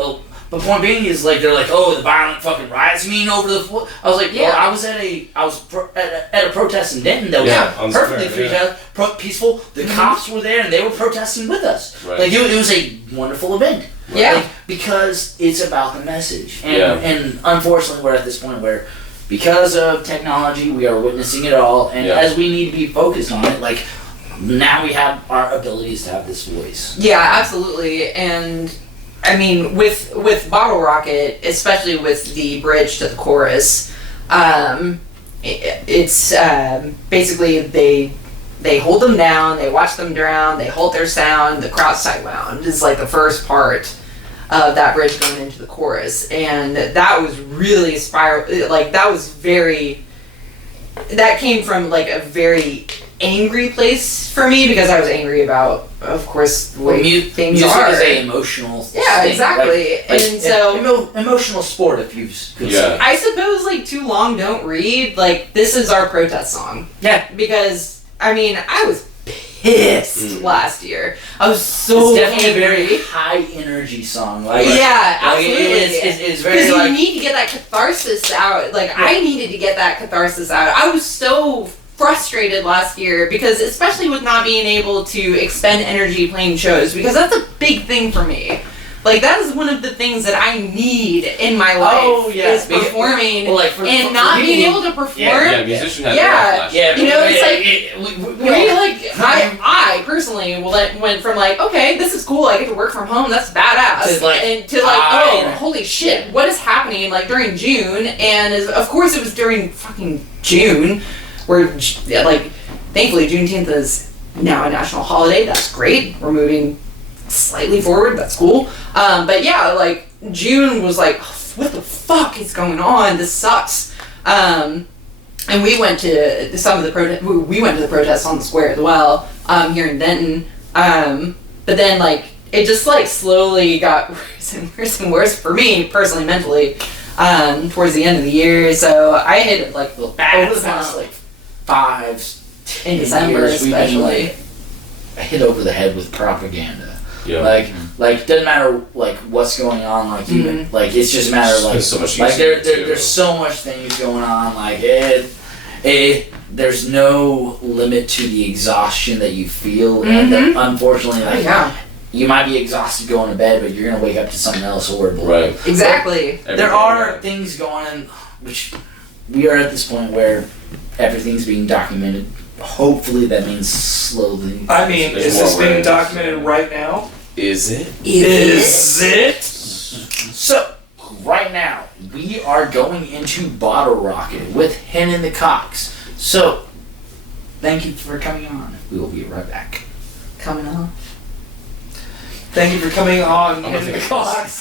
but point being is like they're like, oh, the violent fucking riots. You mean over the? I was like, well, I was at a protest in Denton that on was the perfectly square, peaceful. The cops were there and they were protesting with us. Right. Like it was a wonderful event. Yeah. Like, because it's about the message, and unfortunately, we're at this point where. Because of technology, we are witnessing it all, and as we need to be focused on it, like now we have our abilities to have this voice. Yeah, absolutely. And I mean, with Bottle Rocket, especially with the bridge to the chorus, it's basically they hold them down, they watch them drown, they hold their sound, the crowd sidewound is like the first part of that bridge going into the chorus, and that was really that came from like a very angry place for me, because I was angry about, of course, the way things music are. is an emotional Yeah, thing. exactly. And so emotional sport, if you could Yeah. say. I suppose like Too Long Don't Read, like this is our protest song. Yeah. Because I mean, I was pissed last year. I was so It's definitely angry. a very high energy song. Like, Yeah, like, absolutely. It's very Because you like need to get that catharsis out. Like, I needed to get that catharsis out. I was so frustrated last year, because especially with not being able to expend energy playing shows, because that's a big thing for me. Like, that is one of the things that I need in my life, is performing, well, like, and not being able to perform. Yeah, musician has Yeah. backlash. You know, it's like, I personally went from like, okay, this is cool, I get to work from home, that's badass, to like, holy shit, what is happening, like, during June, and of course it was during fucking June, where, like, thankfully Juneteenth is now a national holiday, that's great, we're moving slightly forward, that's cool, but yeah, like, June was like, what the fuck is going on, this sucks, and we went to we went to the protests on the square as well, here in Denton, but then, like, it just, like, slowly got worse and worse for me, personally, mentally, towards the end of the year, so I hit, like, over the past, like, 5-10 in December, years, we've been, especially. like, hit over the head with propaganda. Yeah. Like doesn't matter like what's going on, like even like it's just a matter of like There's so much like easier, too. there's so much things going on, like there's no limit to the exhaustion that you feel, and unfortunately, like you might be exhausted going to bed, but you're gonna wake up to something else horrible. Right. Exactly. There are things going on, which we are at this point where everything's being documented. Hopefully that means slowly. I mean, There's is more this being awareness. documented right now? Is it? Is it? So, right now, we are going into Bottle Rocket with Hen in the Cox. So, thank you for coming on. We will be right back. Coming on. Thank you for coming on gonna in the take a clocks.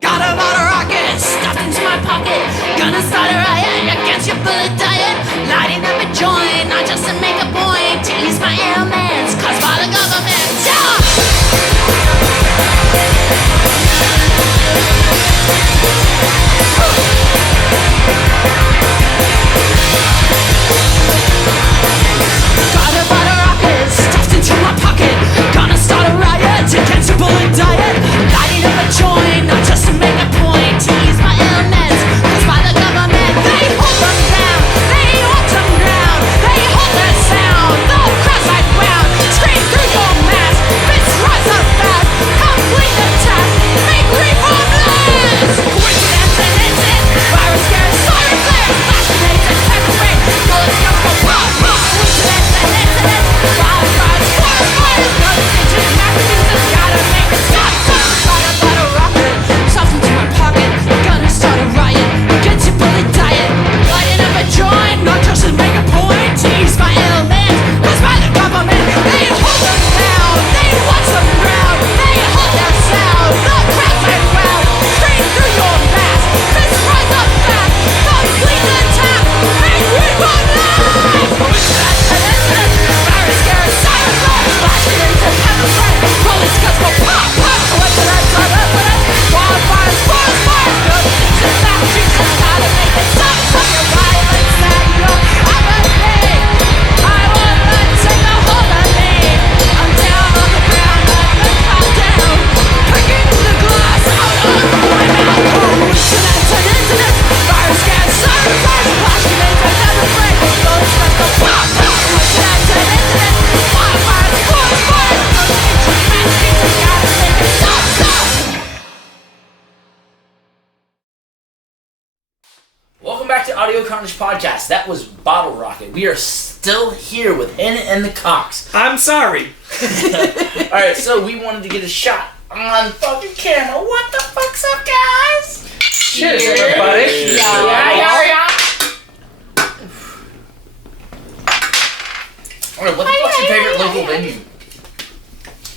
Got a lot of rockets stuffed into my pocket. Gonna start a riot against your bullet diet. Lighting up a joint, not just to make a point, to ease my ailments caused by the government. Got a lot of rockets stuffed into my pocket. Gonna start a riot against your bullet diet. Lighting up a joint, not just to make a point, to ease Carnage podcast. That was Bottle Rocket. We are still here with Hen and the Cox. I'm sorry. Alright, so we wanted to get a shot on fucking camera. What the fuck's up, guys? Cheers, everybody. Yeah. Alright, what the fuck's your favorite local venue?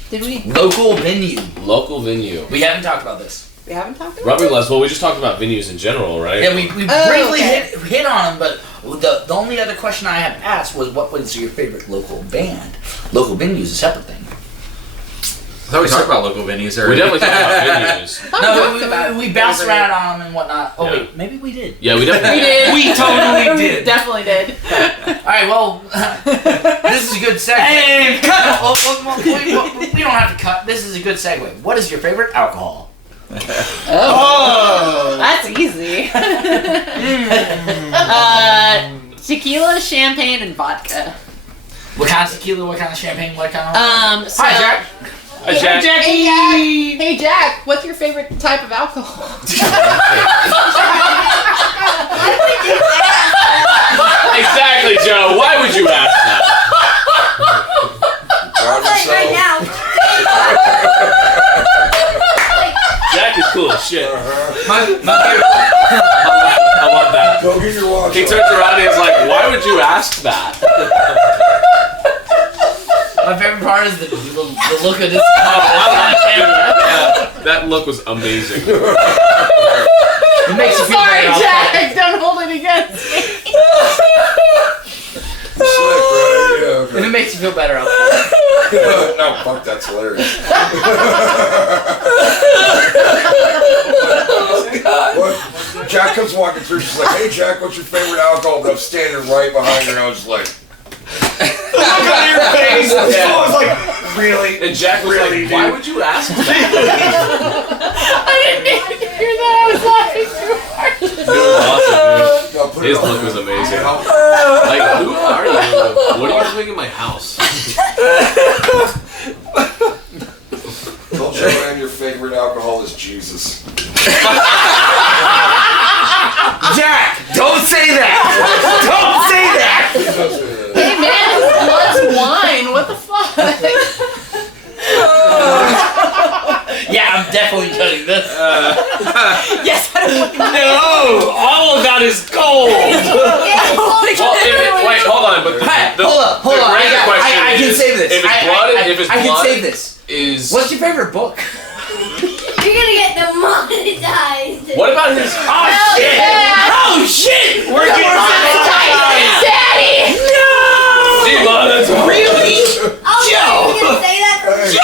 Did we? Local venue. Local venue. We haven't talked about this. We haven't talked about Probably less. Well, we just talked about venues in general, right? Yeah, we briefly okay. hit on them, but the only other question I had asked was what was your favorite local band? Local venue is a separate thing. I thought we talked about local venues We already. definitely talked about venues. We bounced around on them and whatnot. Oh Yeah. wait, maybe we did. Yeah, we definitely We did. We totally did. Definitely did. Alright, well, this is a good segue. And cut. We don't have to cut. This is a good segue. What is your favorite alcohol? Oh. That's easy. Tequila, champagne, and vodka. What kind of tequila, what kind of champagne, what kind of... So, Hi, Jack. Hi, Jack. Hey, Jack. Hey, Jack. What's your favorite type of alcohol? Exactly, Joe. Why would you ask that? Right now. Jack is cool as shit. My favorite. I love that. Go get your watch. He turns around and is like, why would you ask that? My favorite part is the look of this. That look was amazing. It makes you feel Sorry, better. Jack. Don't hold it against me. Slick, right? Yeah, And okay. it makes you feel better. No, fuck, that's hilarious. What? Jack comes walking through, she's like, hey Jack, what's your favorite alcohol? But I'm standing right behind her and I was like, Look at your face. I was like, really? And Jack was Really, like, why dude? would you ask that? I didn't even hear that. I was laughing too hard. It was awesome, no, put dude. it His on. look was amazing. You know? Like, who are you? What are you doing in my house? Tell Joanne your favorite alcohol is Jesus. Jack, don't say that. Don't say that. Hey, man. Blood's wine. What the fuck? Yeah, I'm definitely cutting this. Yes, I don't No. All of that is gold. Well, wait, hold on. But Hold on. greater question I can is, save this. If it's blood, if it's I can blood, save this. is What's your favorite book? You're gonna get demonetized. what about his? Oh shit! yeah. Oh shit! We're getting Daddy. Demonetized. Really? Oh, you're gonna say that for Hey,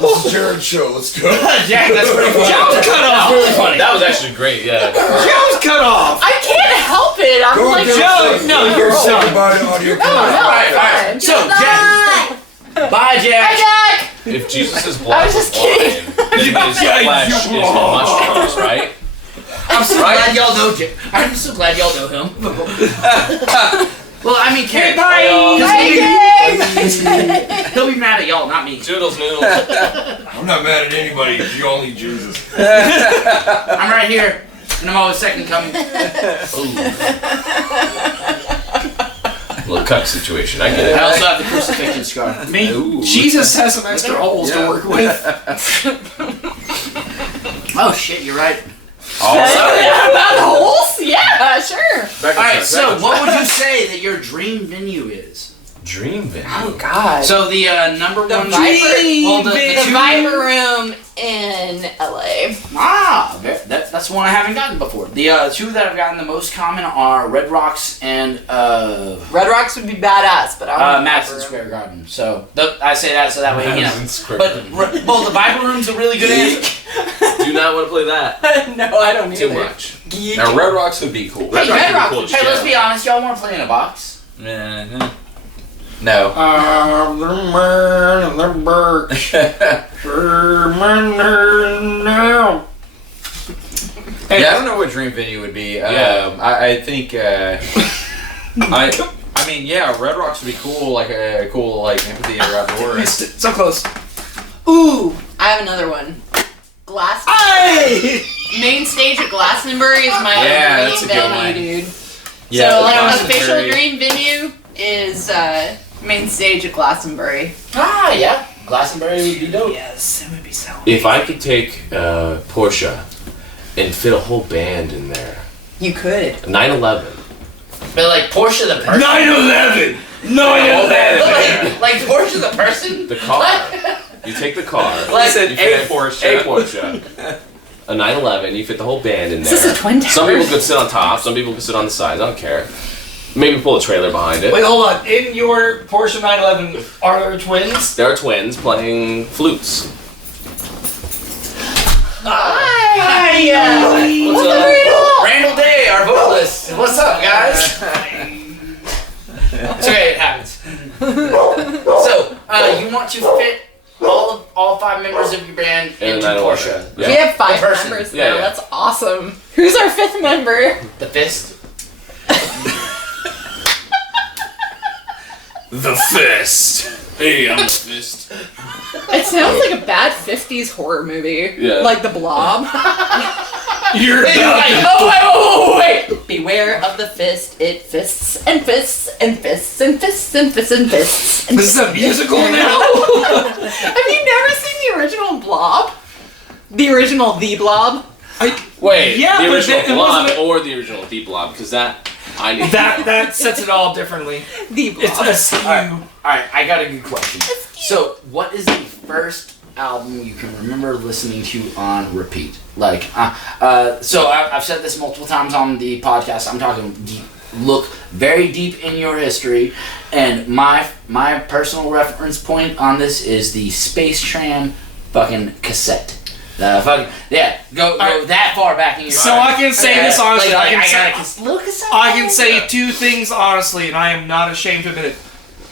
this is Jared's show, let's go. Jack, that's pretty funny. Joe's cut off. That's really funny. That was actually great. Yeah. Joe's cut off. I can't help it. I'm Go like, and Joe, say- no, go you're say wrong. goodbye to audio. no, Alright, it's fine. alright. So, Jack. Bye. Bye, Jack. Hi, Jack. If Jesus' I blood was was just kidding. wine, then his flesh is mushrooms, right? I'm so glad y'all know Jack. I'm so glad y'all know him. Well, I mean, Karen. He'll be mad at y'all, not me. Doodles noodles. I'm not mad at anybody, you only Jesus. I'm right here, and I'm always second coming. Little cut situation. I get I it. also have the crucifixion scar. Me, Ooh. Jesus has some extra holes to work with. Oh shit, you're right. About holes? Yeah, sure. Alright, so what would you say that your dream venue is? Dream venue. Oh God. So the number one The Viper Room in LA. That's one I haven't gotten before. The two that I've gotten the most common are Red Rocks and Red Rocks would be badass, but I don't Madison Square Garden. So I say that so that way you know. Madison Square But Garden. well, the Viper Room's a really good answer. Do not want to play that. No, I don't either. Too much. Geek. Now, Red Rocks would be cool. Hey, Red Rocks Red would be Rocks. cool as Hey, shit. let's be honest. Y'all want to play in a box? No. Yeah, I don't know what dream venue would be. Yeah. I think. I mean, yeah, Red Rocks would be cool, like a cool like amphitheater outdoors. Missed it. So close. Ooh, I have another one. Main stage at Glastonbury is my Yeah, dream that's a good venue, one. dude. Yeah, so like Glastonbury. official dream venue is main stage at Glastonbury. Ah, yeah. Glastonbury would be dope. Yes, it would be so. If I could take Porsche and fit a whole band in there, You could. 911. But like Porsche the person. 9/11. Like Porsche the person. The car. You take the car. Like you a fit Porsche. A Porsche. A 911. You fit the whole band in there. Is this a Twin Some Towers? people could sit on top. Some people could sit on the sides. I don't care. Maybe pull a trailer behind it. Wait, hold on. In your Porsche 911, are there twins? There are twins playing flutes. Hi. What's up? Randall Day, our vocalist. What's up, guys? It's okay, it happens. So, you want to fit all 5 members of your band And into 911. Porsche. Yeah. We have 5 The person. members now. Yeah, yeah. That's awesome. Who's our 5th member? The fist. The Fist. Hey, I'm the Fist. It sounds like a bad 50s horror movie. Yeah. Like The Blob. You're Like, Wait. Beware of the fist. It fists and fists and fists and fists and fists and fists. And This is a musical now? Have you never seen the original Blob? The original The Blob? Wait, Yeah, the but original it Blob wasn't- or the original Deep Blob? Because that I need. That sets it all differently. The Blob. It's a skew. Alright, I got a good question. So, what is the first album you can remember listening to on repeat? Like, so I've said this multiple times on the podcast. I'm talking deep. Look very deep in your history, and my personal reference point on this is the Space Tram fucking cassette. Go that far back in your. So I can say this honestly. Like, I can I say, got a little cassette. I can say 2 things honestly, and I am not ashamed to admit it.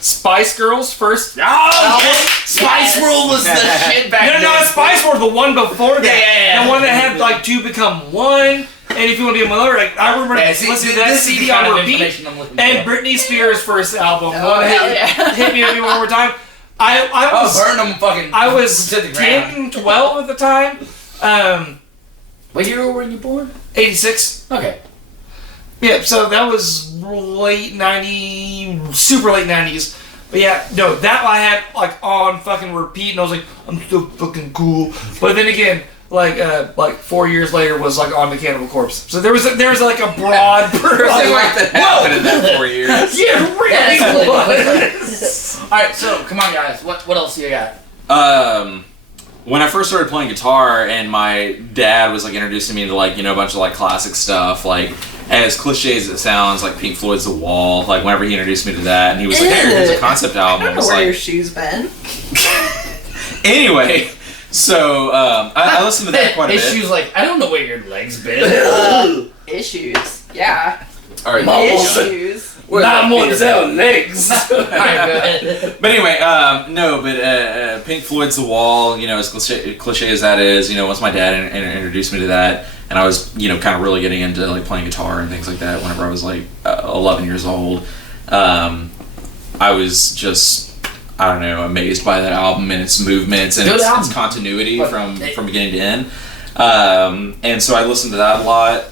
Spice Girls first. Spice World was the shit back then. No, Spice World, the one before that. Yeah. The one that had like 2 become 1. And if you want to be a mother, like I remember listening to that this is the CD kind on of repeat. information I'm looking And for. Britney Spears' first album. Oh, hell yeah. Hit Me One More Time. I was burn them fucking. I was to the ground. 10, 12 at the time. What year were you born? 86. Okay. Yeah, so that was late 90s, super late 90s. But yeah, no, that I had like on fucking repeat, and I was like, I'm so fucking cool. But then again, like 4 years later was like on the Cannibal Corpse. So there was like a broad That happened in that 4 years. Yeah, really Yeah, was. Alright, so come on, guys. What else do you got? When I first started playing guitar, and my dad was like introducing me to like a bunch of like classic stuff, like as cliche as it sounds, like Pink Floyd's The Wall. Like whenever he introduced me to that, and he was like, "Hey, here's a concept album." I And don't it's know where your like, shoes been. anyway, so I listened to that quite a His bit. shoes like, I don't know where your legs been. Issues. Yeah. All right. Issues. Mademoiselle legs. Alright, go ahead. But anyway, Pink Floyd's The Wall, as cliche as that is, once my dad introduced me to that, and I was, kind of really getting into like playing guitar and things like that whenever I was like 11 years old, I was just, I don't know, amazed by that album and its movements and Good its album. continuity But from beginning to end. And so I listened to that a lot.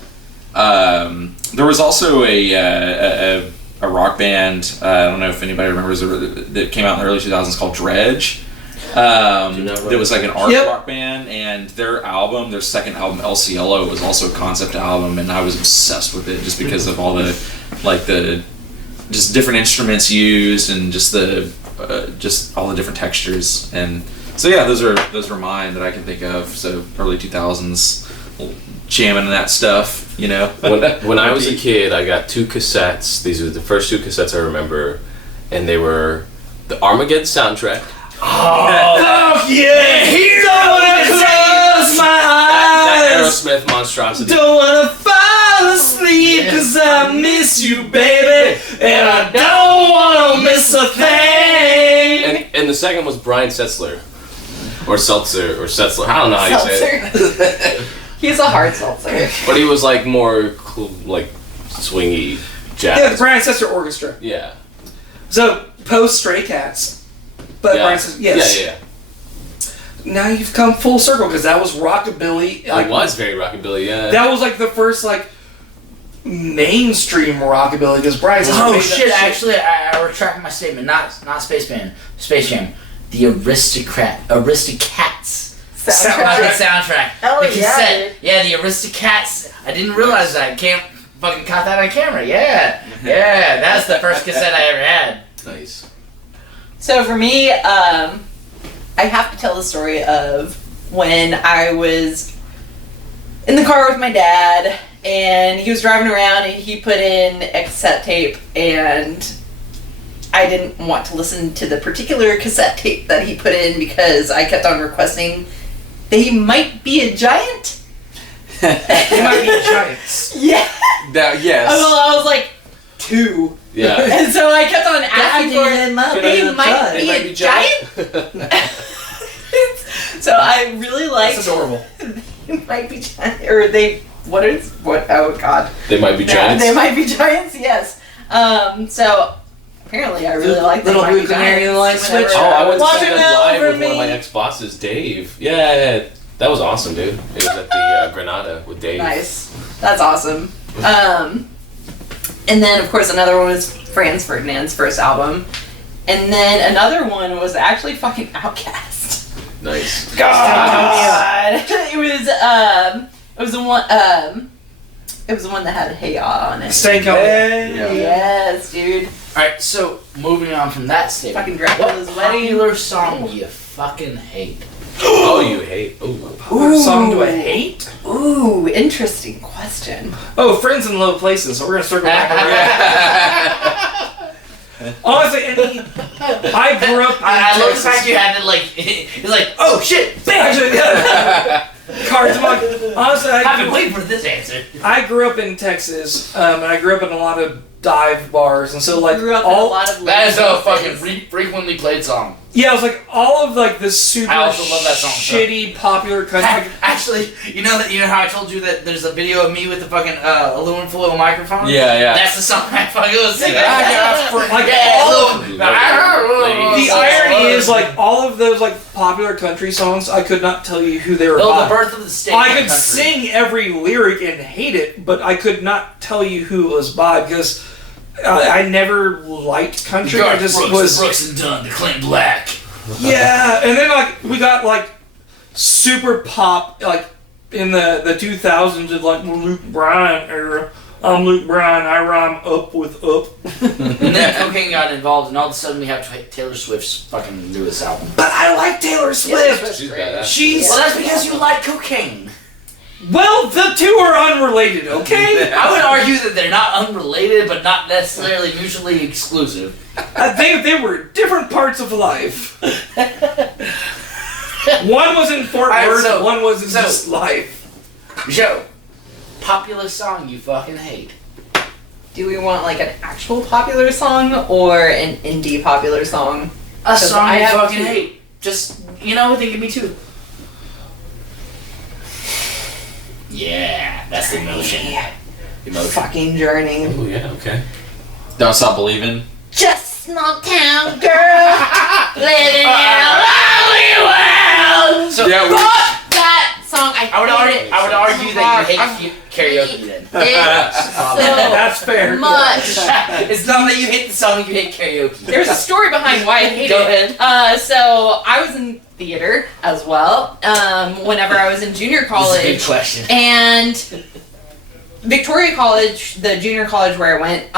There was also a rock band, I don't know if anybody remembers, that came out in the early 2000s called Dredge. It was like an art rock band, and their second album, El Cielo, was also a concept album, and I was obsessed with it just because of all the just different instruments used and just just all the different textures. And so yeah, those were mine that I can think of. So early 2000s, jamming that stuff. When I was a kid, I got 2 cassettes. These were the first 2 cassettes I remember, and they were the Armageddon soundtrack. Oh yeah! Here I close my That eyes. Aerosmith monstrosity. Don't wanna fall asleep 'cause I miss you, baby, and I don't wanna miss a thing. And the second was Brian Setzler. Or Seltzer, or Setzler. I don't know how you say it. Seltzer. He's a hard seltzer. But he was like more like swingy jazz. Yeah, the Brian Setzer Orchestra. Yeah. So post Stray Cats, but Yeah. Brian Setzer, yes. Yeah. Now you've come full circle because that was rockabilly. It was very rockabilly, yeah. That was like the first like mainstream rockabilly because Bryce. Oh shit! Actually, I retract my statement. Not Space Jam. The Aristocats soundtrack. Hell the yeah, cassette. dude. Yeah, the Aristocats. I didn't realize that. Can't fucking caught that on camera. Yeah, that's the first cassette I ever had. Nice. So for me, I have to tell the story of when I was in the car with my dad, and he was driving around, and he put in a cassette tape, and I didn't want to listen to the particular cassette tape that he put in because I kept on requesting that he might be a giant. They might be giants. Yeah. Yes. Well, I was like 2. Yeah. And so I kept on asking for it. They might be a giant. So I really liked. That's adorable. They might be giant, or they. What? Oh God. They might be giants. They might be giants. Yes. So apparently I really liked Little They Might Be Blue Canary Giants light whenever- switch. Oh, I went to see Watching that live over with one of my me. ex-bosses, Dave. Yeah, that was awesome, dude. It was at the Granada with Dave. Nice. That's awesome. And then of course another one was Franz Ferdinand's first album, and then another one was actually fucking Outkast. Nice. God. It was the one. It was the one that had Hey Ya on it. Stay calm. Yes, dude. Alright, so moving on from that statement. Fucking Dracula's What wedding. popular song you fucking hate? Oh, you hate. Ooh. What song do I hate? Ooh, interesting question. Oh, Friends in Low Places. So we're gonna circle back around. Honestly, I grew up. In I love the Texas. fact you had to like. It's like, oh shit, bam! Actually, yeah. Cards among. Honestly, I've been waiting for this answer. I grew up in Texas, and I grew up in a lot of dive bars, and so like Grew up in a lot of. That is a ladies' fucking faces. frequently played song. yeah, it was like all of like this super I also love that song, so. shitty popular country. Actually, you know how I told you that there's a video of me with the fucking aluminum foil microphone? Yeah. That's the song I fucking was singing. Like the irony is like all of those like popular country songs, I could not tell you who they were Oh, by. the birth of the state. I of the could country. sing every lyric and hate it, but I could not tell you who it was by because I never liked country. I just Brooks and Dunn, the Clean Black. yeah, and then like we got like super pop like in the 2000s of like Luke Bryan era. I'm Luke Bryan. I rhyme up with up. And then cocaine got involved, and all of a sudden we have Taylor Swift's fucking newest album. But I like Taylor Swift. Swift's She's great. badass. She's Well, that's because you like cocaine. well, the two are unrelated. Okay. I would argue that they're not unrelated, but not necessarily mutually exclusive. I think they were different parts of life. One was in Fort Alright, Worth, so- one was in so- just life. Joe, popular song you fucking hate. Do we want like an actual popular song or an indie popular song? A song I you have fucking two. hate. Just, they give me two. Yeah, that's the emotion. Emotion. Fucking Journey. Oh, yeah, okay. Don't Stop Believing. Just a small town girl living in a lonely world. So, Yeah, Fuck that song. I I would argue that you hate karaoke then. That's fair. Much. It's not that you hate the song, you hate karaoke. There's a story behind why I hate Go it. So I was in theater as well. Whenever I was in junior This is a college, good question. and Victoria College, the junior college where I went,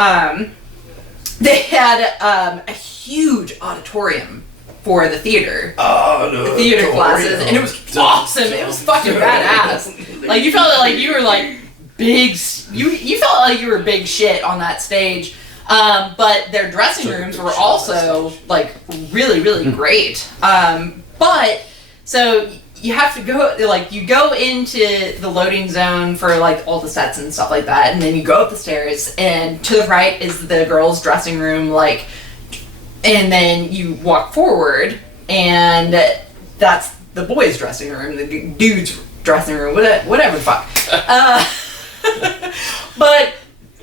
they had a huge auditorium for the theater. The theater classes, and it was awesome. It was fucking badass. Like you felt like you were like big. You felt like you were big shit on that stage. But their dressing rooms were also like really, really great. But so you have to go you go into the loading zone for like all the sets and stuff like that, and then you go up the stairs, and to the right is the girls' dressing room, and then you walk forward, and that's the boys' dressing room, the dudes' dressing room, whatever the fuck. But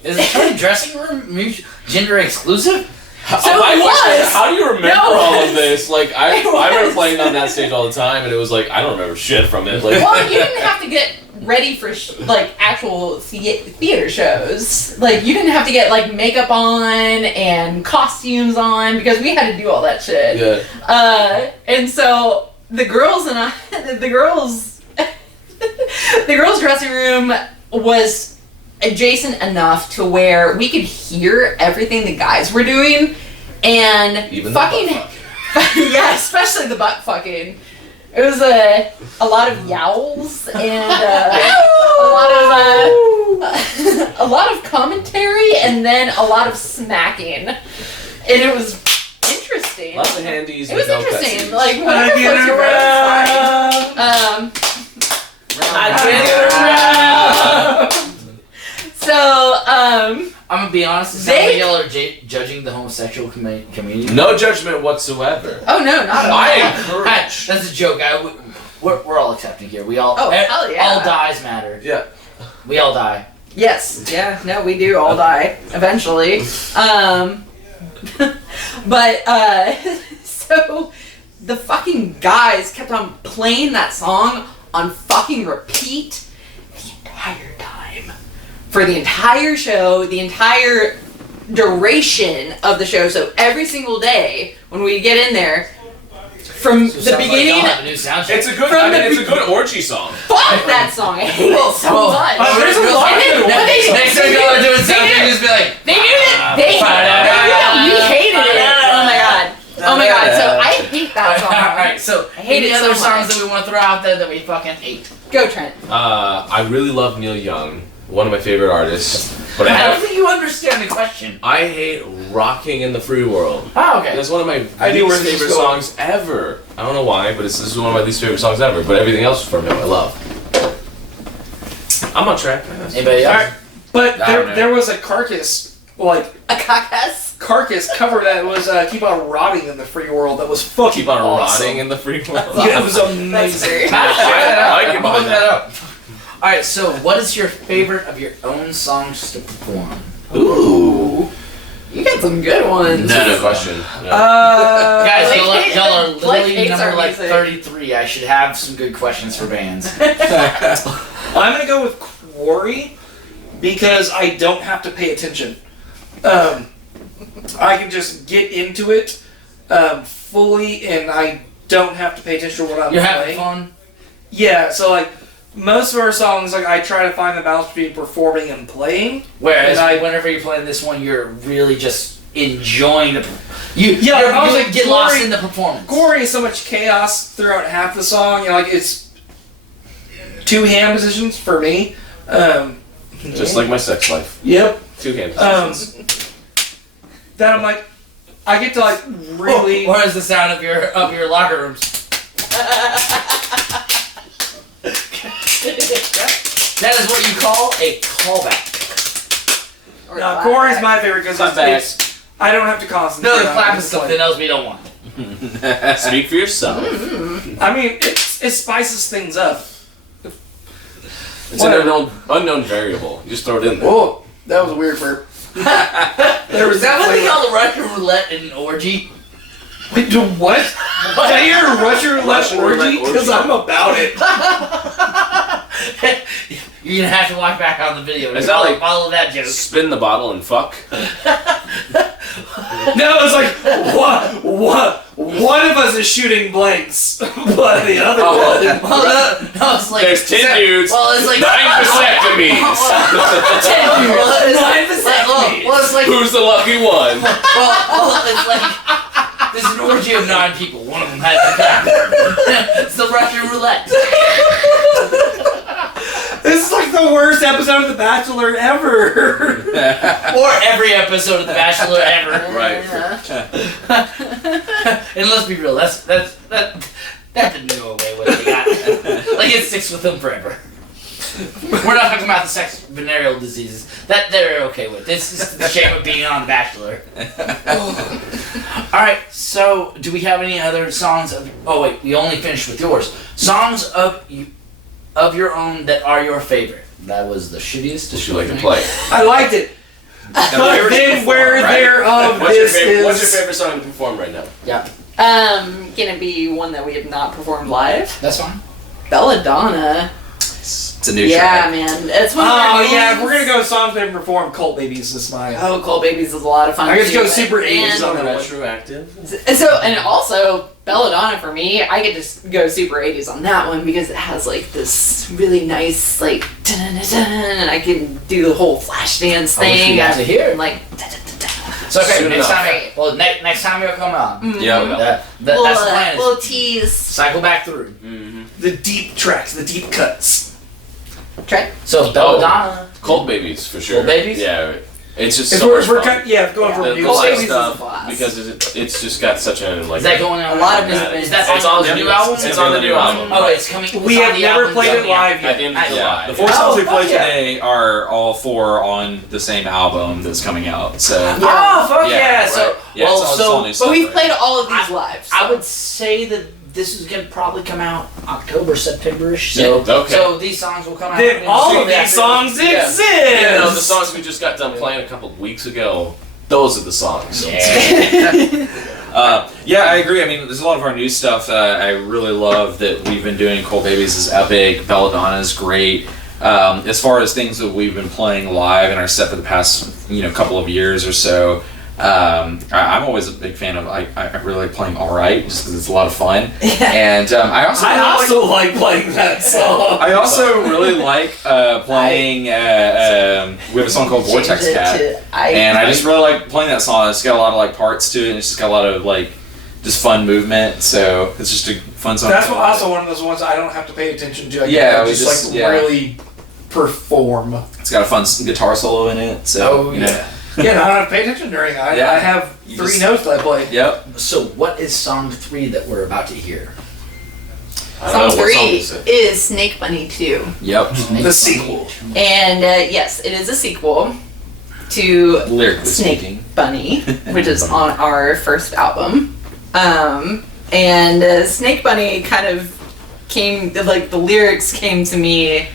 Is the dressing room gender exclusive? So it was. How do you remember No, all it of was. this? Like, I It remember was. playing on that stage all the time, and it was like, I don't remember shit from it. Like, well, you didn't have to get ready for like actual theater shows. Like you didn't have to get like makeup on and costumes on because we had to do all that shit. Yeah. And so the girls and I, the girls dressing room was adjacent enough to where we could hear everything the guys were doing, and Even fucking yeah, especially the butt fucking. It was a lot of yowls and a lot of commentary and then a lot of smacking, and it was interesting. Lots of handies. It was no interesting. cutscenes. Like whatever was your I'm gonna be honest. It sounds like y'all are judging the homosexual community. No judgment whatsoever. Oh no, not at all. I encourage. That's a joke. We're all accepting here. We all. Oh, hell yeah. All dies matter. Yeah. We all die. Yes. Yeah. No, we do all die eventually. But so the fucking guys kept on playing that song on fucking repeat the entire time. For the entire show, the entire duration of the show. So every single day when we get in there, from the beginning. Like y'all have a new soundtrack. It's a good. It's a good orgy song. Fuck that song! I hate it so much. There's a lot of good ones. Next time y'all are doing something, just be like, They knew that. They knew that we hated it. Oh my god. Oh my god. So I hate that song. Alright, so I hate any it other so songs much. that we want to throw out there that we fucking hate? Go Trent. I really love Neil Young, one of my favorite artists. But I don't think you understand the question. I hate "Rocking in the Free World." Oh, okay. That's one of my I knew where least this was favorite going. songs ever. I don't know why, but this is one of my least favorite songs ever. But everything else from him, I love. I'm on track. Anybody else? Alright, but I don't know. there was a carcass A carcass. cover that was Keep On Rotting in the Free World that was fucking Keep on awesome. rotting in the free world. Yeah, it was That's amazing. very I can buy Look that. that up. Alright, so what is your favorite of your own songs to perform? Ooh. You got some good ones. No question. No. Guys, Blake y'all hates- are Blake literally hates number our like music. 33. I should have some good questions for bands. I'm gonna go with Quarry because I don't have to pay attention. I can just get into it fully, and I don't have to pay attention to what I'm You're playing. having fun? Yeah, so like most of our songs, like I try to find the balance between performing and playing. Whereas And whenever you're playing this one, you're really just enjoying the. You I was you like, get lost Glory- in the performance. Quarry is so much chaos throughout half the song. You know, like it's two hand positions for me. Just like my sex life. Yep. Two hands. That I'm like, I get to like really. Or is the sound of your locker rooms? That is what you call a callback. No, Quarry's my favorite because Clap back. it's I don't have to concentrate. No, the on clap it. is something else we don't want. Speak for yourself. I mean, it spices things up. It's an unknown variable. You just throw it in there. Whoa, that was a weird burp. There was Is that what they flavor. call the Russian roulette in an orgy? Wait, do what? Did I hear a Russian roulette Russian roulette orgy? orgy. Because I'm about it. You're gonna have to watch back on the video. Is that like- follow that joke? Spin the bottle and fuck. No, it's like what? One of us is shooting blanks, but the other one. Well, no, it's like There's 10 dudes, Well, it's like 9 vasectomies. 10 dudes. Well, it's like 9 vasectomies. Well, it's like Who's the lucky one? well, it's like there's an orgy of 9 people. One of them has the cock. It's the Russian roulette. This is like the worst episode of The Bachelor ever. Or every episode of The Bachelor ever. Right. And let's be real, that didn't go away when they got like it sticks with them forever. We're not talking about the sex venereal diseases. That they're okay with. This is the shame of being on The Bachelor. Alright, so do we have any other songs of oh wait, we only finished with yours. Songs of your own that are your favorite. That was the shittiest. Does she like to play? I liked it. But then where there of What's your this favorite? is. What's your favorite song to perform right now? Yeah, Gonna be one that we have not performed live. that's fine. Belladonna. It's a new Yeah, track. man. It's one of Oh their yeah, if moves. we're gonna go songs they perform, Cult Babies is mine. Oh, Cold Babies is a lot of fun. I get to too, go super 80s and- on that one. Retroactive. So, and also, Belladonna for me, I get to go super 80s on that one because it has like this really nice, like, dun-dun-dun-dun, and I can do the whole flash dance I wish thing. we got to hear it. and, like, da-da-da-da. So okay, Soon next enough. time, well, next time you'll come on. Yeah. Little, That's the plan. little Is tease. cycle back through. The deep tracks, the deep cuts. Try. So Belladonna. Cold Babies for sure. Cold Babies? Yeah. It's just If so we're, much we're fun. cut, yeah, going Yeah. from The new Cold live Babies is a stuff. stuff blast. because it's just got such a like. Is that going on? A lot of Yeah, movement. Is that It's on the the new new album? It's on the new album. Oh, it's coming. We it's on have the never album played it coming out. live yet. At the end of July. The 4 songs we fuck played yeah. today are all 4 on the same album that's coming out. So Oh fuck Yeah, yeah! right. So Yeah, well, it's all new But stuff, we've right? played all of these live. So. I would say that this is gonna probably come out October, September-ish. So, Yeah, okay. so these songs will come out. Then all of these songs Yeah. exist. Yeah, no, the songs we just got done playing a couple of weeks ago. Those are the songs. Yeah, I agree. I mean, there's a lot of our new stuff. I really love that we've been doing. Cold Babies is epic. Belladonna is great. As far as things that we've been playing live in our set for the past couple of years or so, I'm always a big fan of. I really like playing All Right just because it's a lot of fun. And I also I really also like playing that song. I also really like playing. We have a song called Vortex Change it Cat, to and I just really like playing that song. It's got a lot of like parts to it, and it's just got a lot of like just fun movement. So it's just a fun song. That's to play. also one of those ones I don't have to pay attention to. I Yeah, can we just just- like yeah. really perform. It's got a fun guitar solo in it. So Oh you know. yeah. Yeah, no, I don't have to pay attention during it. Yeah. I have You 3 just- notes that I play. Yep. So what is song 3 that we're about to hear? I don't Song know what 3 song is it. is Snake Bunny 2. Yep. The sequel. And yes, it is a sequel to Lyrically Snake speaking. Bunny, which is on our first album. And Snake Bunny kind of came, like the lyrics came to me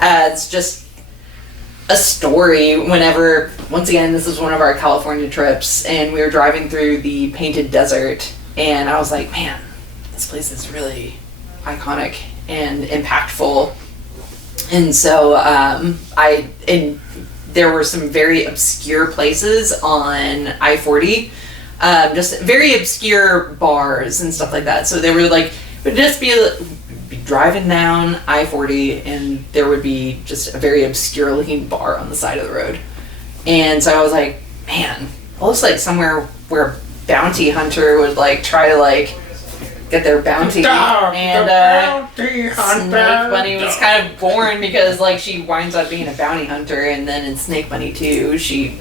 as just a story whenever, once again, this is one of our California trips, and we were driving through the Painted Desert, and I was like, man, this place is really iconic and impactful. And so and there were some very obscure places on I-40, just very obscure bars and stuff like that. So they were like, would just be driving down I-40 and there would be just a very obscure looking bar on the side of the road. And so I was like, man, it looks like somewhere where a bounty hunter would like try to like get their bounty. And Snake Bunny was kind of born because like she winds up being a bounty hunter, and then in Snake Bunny 2 she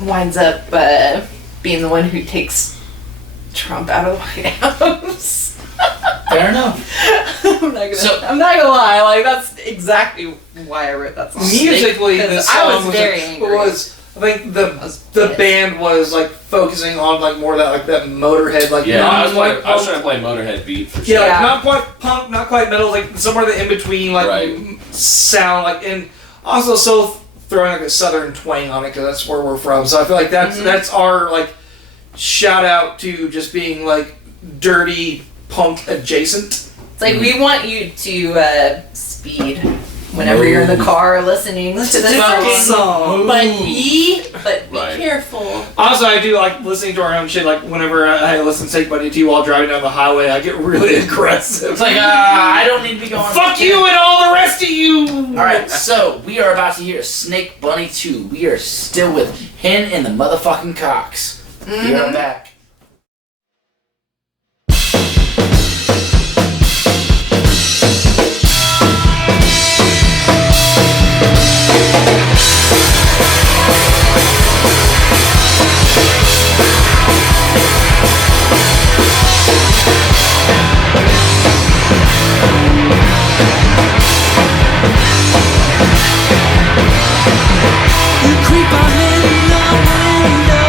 winds up being the one who takes Trump out of the White House. Fair enough. I'm not gonna lie, like that's exactly why I wrote that song. Musically, the Because song I was very angry. I think the was the pissed. band was like focusing on like more of that like that Motorhead like Yeah, not I was quite trying punk, to play Motorhead beat for yeah, sure. like Yeah. not quite punk, not quite metal, like somewhere in between like Right. sound like, and also still throwing like a southern twang on it because that's where we're from. So I feel like that's our like shout out to just being like dirty punk adjacent. It's like we want you to speed whenever you're in the car listening to this fucking song. song. But be Right. careful. Also, I do like listening to our own shit. Like whenever I listen to Snake Bunny 2 while driving down the highway, I get really aggressive. It's like I don't need to be going. Fuck you and all the rest of you. All right, so we are about to hear Snake Bunny 2. We are still with Hen and the motherfucking Cox. We are back. You creep on in the window.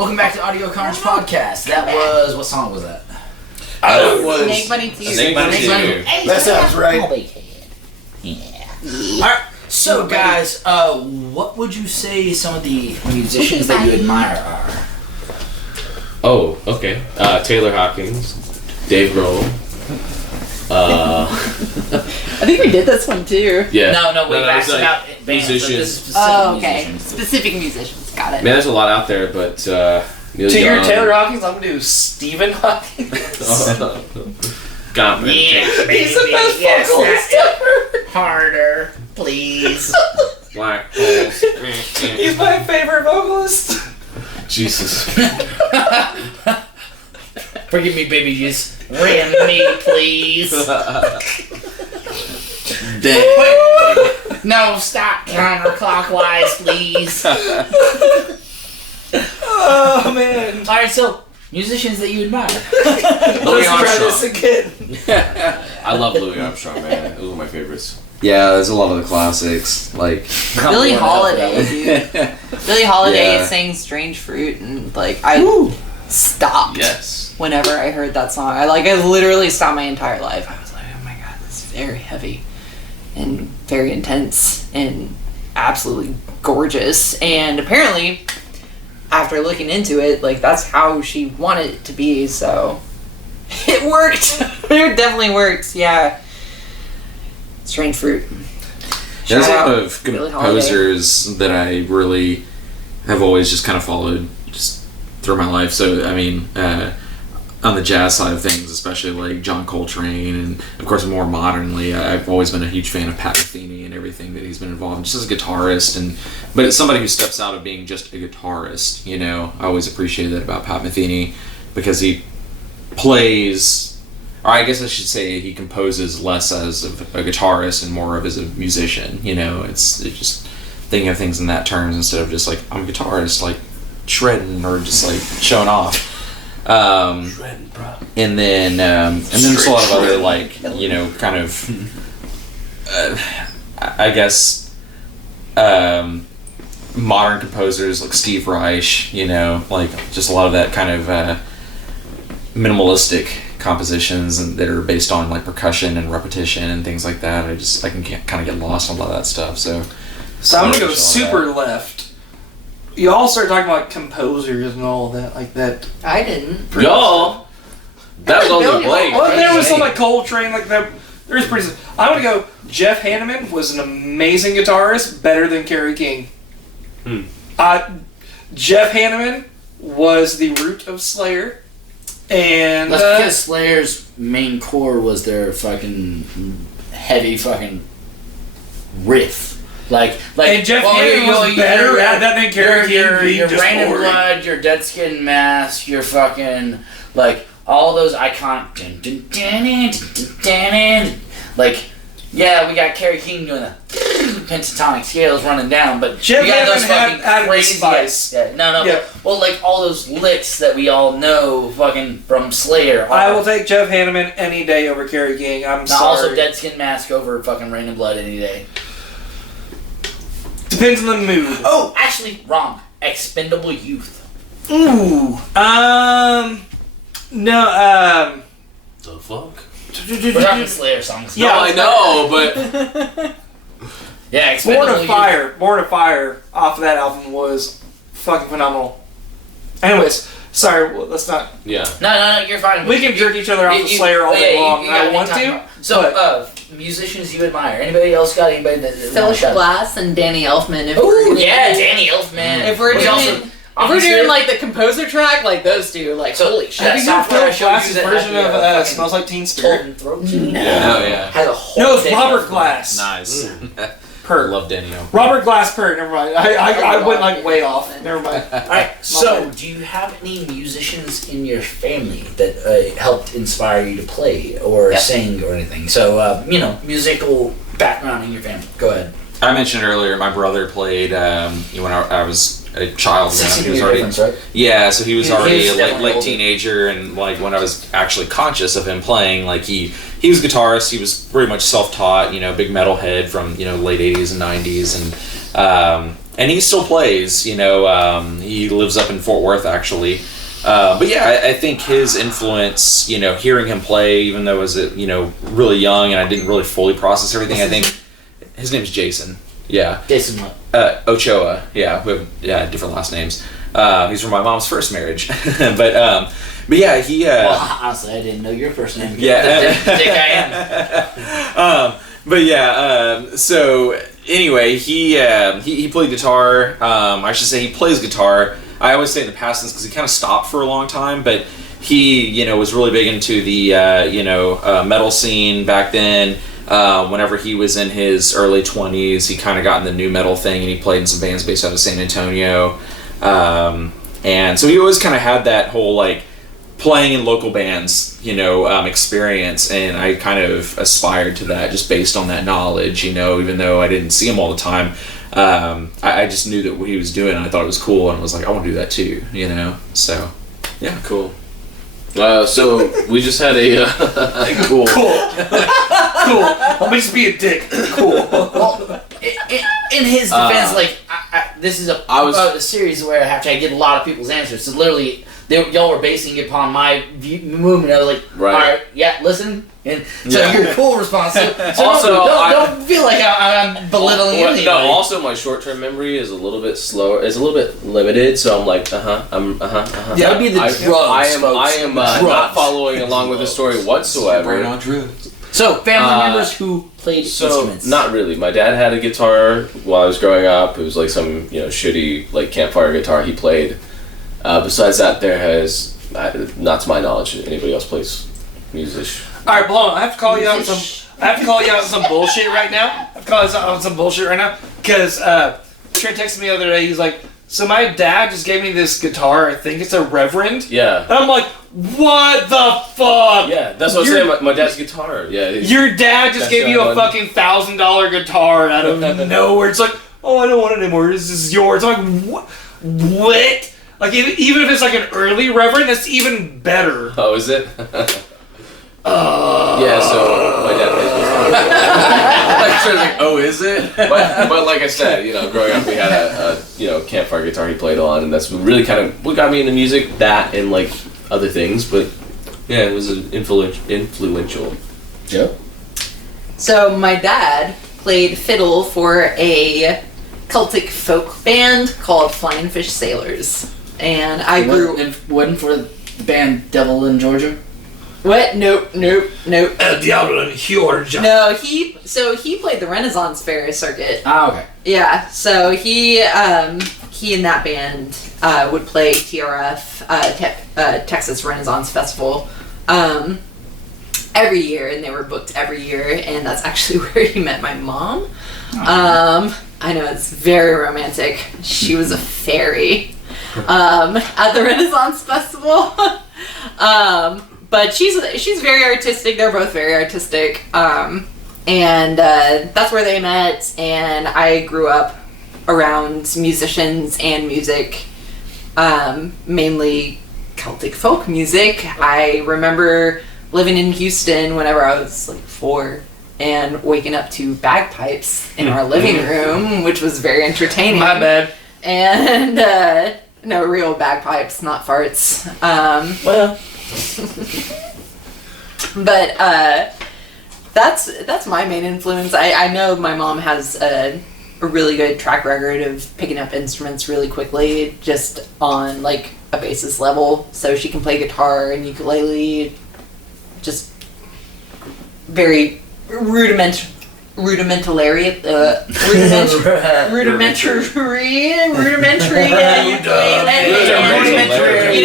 Welcome back to Audio Carnage Podcast. That was, what song was that? It was. Snake Bunny 2. Snake Bunny 2. That sounds right. Alright, so guys, what would you say some of the musicians that you admire are? Oh, okay. Taylor Hawkins, Dave Grohl. I think we did this one too. Yeah. No, wait, it's that's about bands. But this is musicians. specific Oh, okay. musicians. Specific musicians. Got it. Man, there's a lot out there, but Neil To your Young- Taylor Hawkins, I'm gonna do Stephen Hawkins. God, man. He's the best vocalist ever. Harder, please. Black holes. He's my favorite vocalist. Jesus. Forgive me, baby, just ram me, please. Wait, no, stop counterclockwise, please. Oh man. Alright, so, musicians that you admire. Louis Let's try this Armstrong. again. I love Louis Armstrong, man. Those are my favorites. Yeah, there's a lot of the classics, like Billie Holiday, dude. Billie Holiday Yeah. sang "Strange Fruit" and I stopped Yes. whenever I heard that song. I literally stopped my entire life. I was like, oh my god, this is very heavy and very intense and absolutely gorgeous. And apparently, after looking into it, that's how she wanted it to be. So it worked. It definitely worked. Yeah. Strange Fruit. there's a Shout lot out of Billie Holiday. composers that I really have always just kind of followed just through my life. So I mean, on the jazz side of things, especially like John Coltrane, and of course more modernly, I've always been a huge fan of Pat Metheny and everything that he's been involved in, just as a guitarist. But it's somebody who steps out of being just a guitarist. You know, I always appreciate that about Pat Metheny because he plays. Or I guess I should say he composes less as a guitarist and more of as a musician. You know, it's just thinking of things in that terms instead of just like I'm a guitarist, like shredding or just like showing off. And then there's a lot of other like kind of I guess modern composers like Steve Reich. Like just a lot of that kind of minimalistic compositions and that are based on like percussion and repetition and things like that. I can kind of get lost on a lot of that stuff. So I'm gonna go All super left. You all start talking about composers and all that like that. I didn't. Y'all. That was only Billie Blake. Well, there was some like Coltrane, like that. There's pretty. I'm gonna go. Jeff Hanneman was an amazing guitarist, better than Kerry King. Jeff Hanneman was the root of Slayer, and That's because Slayer's main core was their fucking heavy fucking riff. and Jeff Hanneman was better at that than Kerry King. Your Rain and Blood, your Dead Skin Mask, your fucking all those iconic yeah, we got Kerry King doing the pentatonic scales running down, but Jeff you got those Hanneman had fucking added the crazy spice. Yeah, no. Yeah. Well, all those licks that we all know fucking from Slayer. I will take Jeff Hanneman any day over Kerry King. I'm sorry. Also, Dead Skin Mask over fucking Rain and Blood any day. Depends on the mood. Oh, actually, wrong. Expendable Youth. Ooh. No. The fuck? We're talking Slayer songs. Yeah, No, I know, but Yeah, Expendable Born of Youth. Fire. Born of Fire off of that album was fucking phenomenal. Anyways, sorry, let's not. yeah. No, you're fine. We can jerk each other off with Slayer all day long. you I got want any to. time. So, musicians you admire. Anybody else got anybody that Phyllis Glass and Danny Elfman. If Oh we're yeah, Danny Elfman. If we're Was doing, also- if we're doing the composer track, those two, So, holy shit. that I think software I Philip showed Glass's you that version had of the, fucking Smells Like Teen Spirit. Golden Throat Oh, yeah. has a whole. No, it's Danny Robert Elfman. Glass. Nice. I Pert. love Daniel. Robert Glass Pert. Never mind. I went way off. Never mind. Alright, so do you have any musicians in your family that helped inspire you to play or sing or anything? So, musical background in your family. Go ahead. I mentioned earlier, my brother played when I was a child. 16 He was year already, difference, right? yeah, so he was He already was a definitely late older. teenager, and when I was actually conscious of him playing, he was a guitarist. He was pretty much self-taught, big metalhead from late '80s and '90s, and he still plays. You know, he lives up in Fort Worth actually. But yeah, I think his influence, you know, hearing him play, even though I was, you know, really young and I didn't really fully process everything. I think his name's Jason. Yeah. Jason what? Ochoa. Yeah, we have different last names. He's from my mom's first marriage. But yeah, he. Well, honestly, I didn't know your first name. Yeah. Dick I am. But yeah. So anyway, he played guitar. I should say he plays guitar. I always say in the past tense because he kind of stopped for a long time, but he, you know, was really big into the, metal scene back then. Whenever he was in his early 20s, he kind of got in the new metal thing, and he played in some bands based out of San Antonio. And so he always kind of had that whole, like, playing in local bands, you know, experience, and I kind of aspired to that just based on that knowledge, you know, even though I didn't see him all the time. I just knew that what he was doing, and I thought it was cool, and I was like, I want to do that too, you know. So, yeah, cool. So we just had a cool. Let me just be a dick. Cool. Well, in his defense, like this is a series where I have to get a lot of people's answers. So literally, y'all were basing it upon my movement. I was like, right. All right, yeah, listen. And so your cool response. So Also, don't feel like I'm belittling anything. No, also my short-term memory is a little bit slower. It's a little bit limited, so I'm like, Yeah, that'd be the drugs. I am not following along with the story whatsoever. Brain on drugs. So family members who played instruments. Not really. My dad had a guitar while I was growing up. It was like some shitty like campfire guitar he played. Besides that, there has not to my knowledge anybody else plays music. All right, Blown. I have to call you out on some bullshit right now. I have to call you out on some bullshit right now because Trent texted me the other day. He's like, "So my dad just gave me this guitar. I think it's a Reverend." Yeah. And I'm like, "What the fuck?" Yeah, that's what I'm saying. My dad's guitar. Yeah. Your dad just gave you a fucking $1,000 guitar out of nowhere. It's like, "Oh, I don't want it anymore. This is yours." I'm like, what? Like even if it's like an early Reverend, that's even better. Oh, is it? Yeah, so my dad plays guitar. Like, oh, is it? But like I said, growing up we had a campfire guitar he played on, and that's really kind of what got me into music. That and like other things, but yeah, it was an influential. Yeah. So my dad played fiddle for a Celtic folk band called Flying Fish Sailors, and I grew. Wasn't for the band Devil in Georgia. What? Nope. Diablo in Georgia. No, he played the Renaissance Fair circuit. Ah, okay. Yeah, so he and that band would play TRF, Texas Renaissance Festival, every year, and they were booked every year, and that's actually where he met my mom. I know, it's very romantic. She was a fairy at the Renaissance Festival. But she's very artistic. They're both very artistic. And that's where they met, and I grew up around musicians and music, mainly Celtic folk music. I remember living in Houston whenever I was like 4 and waking up to bagpipes in our living room, which was very entertaining. My bad. And no, real bagpipes, not farts. Well. But that's my main influence. I know my mom has a really good track record of picking up instruments really quickly, just on like a basis level. So she can play guitar and ukulele, just very rudimentary. You know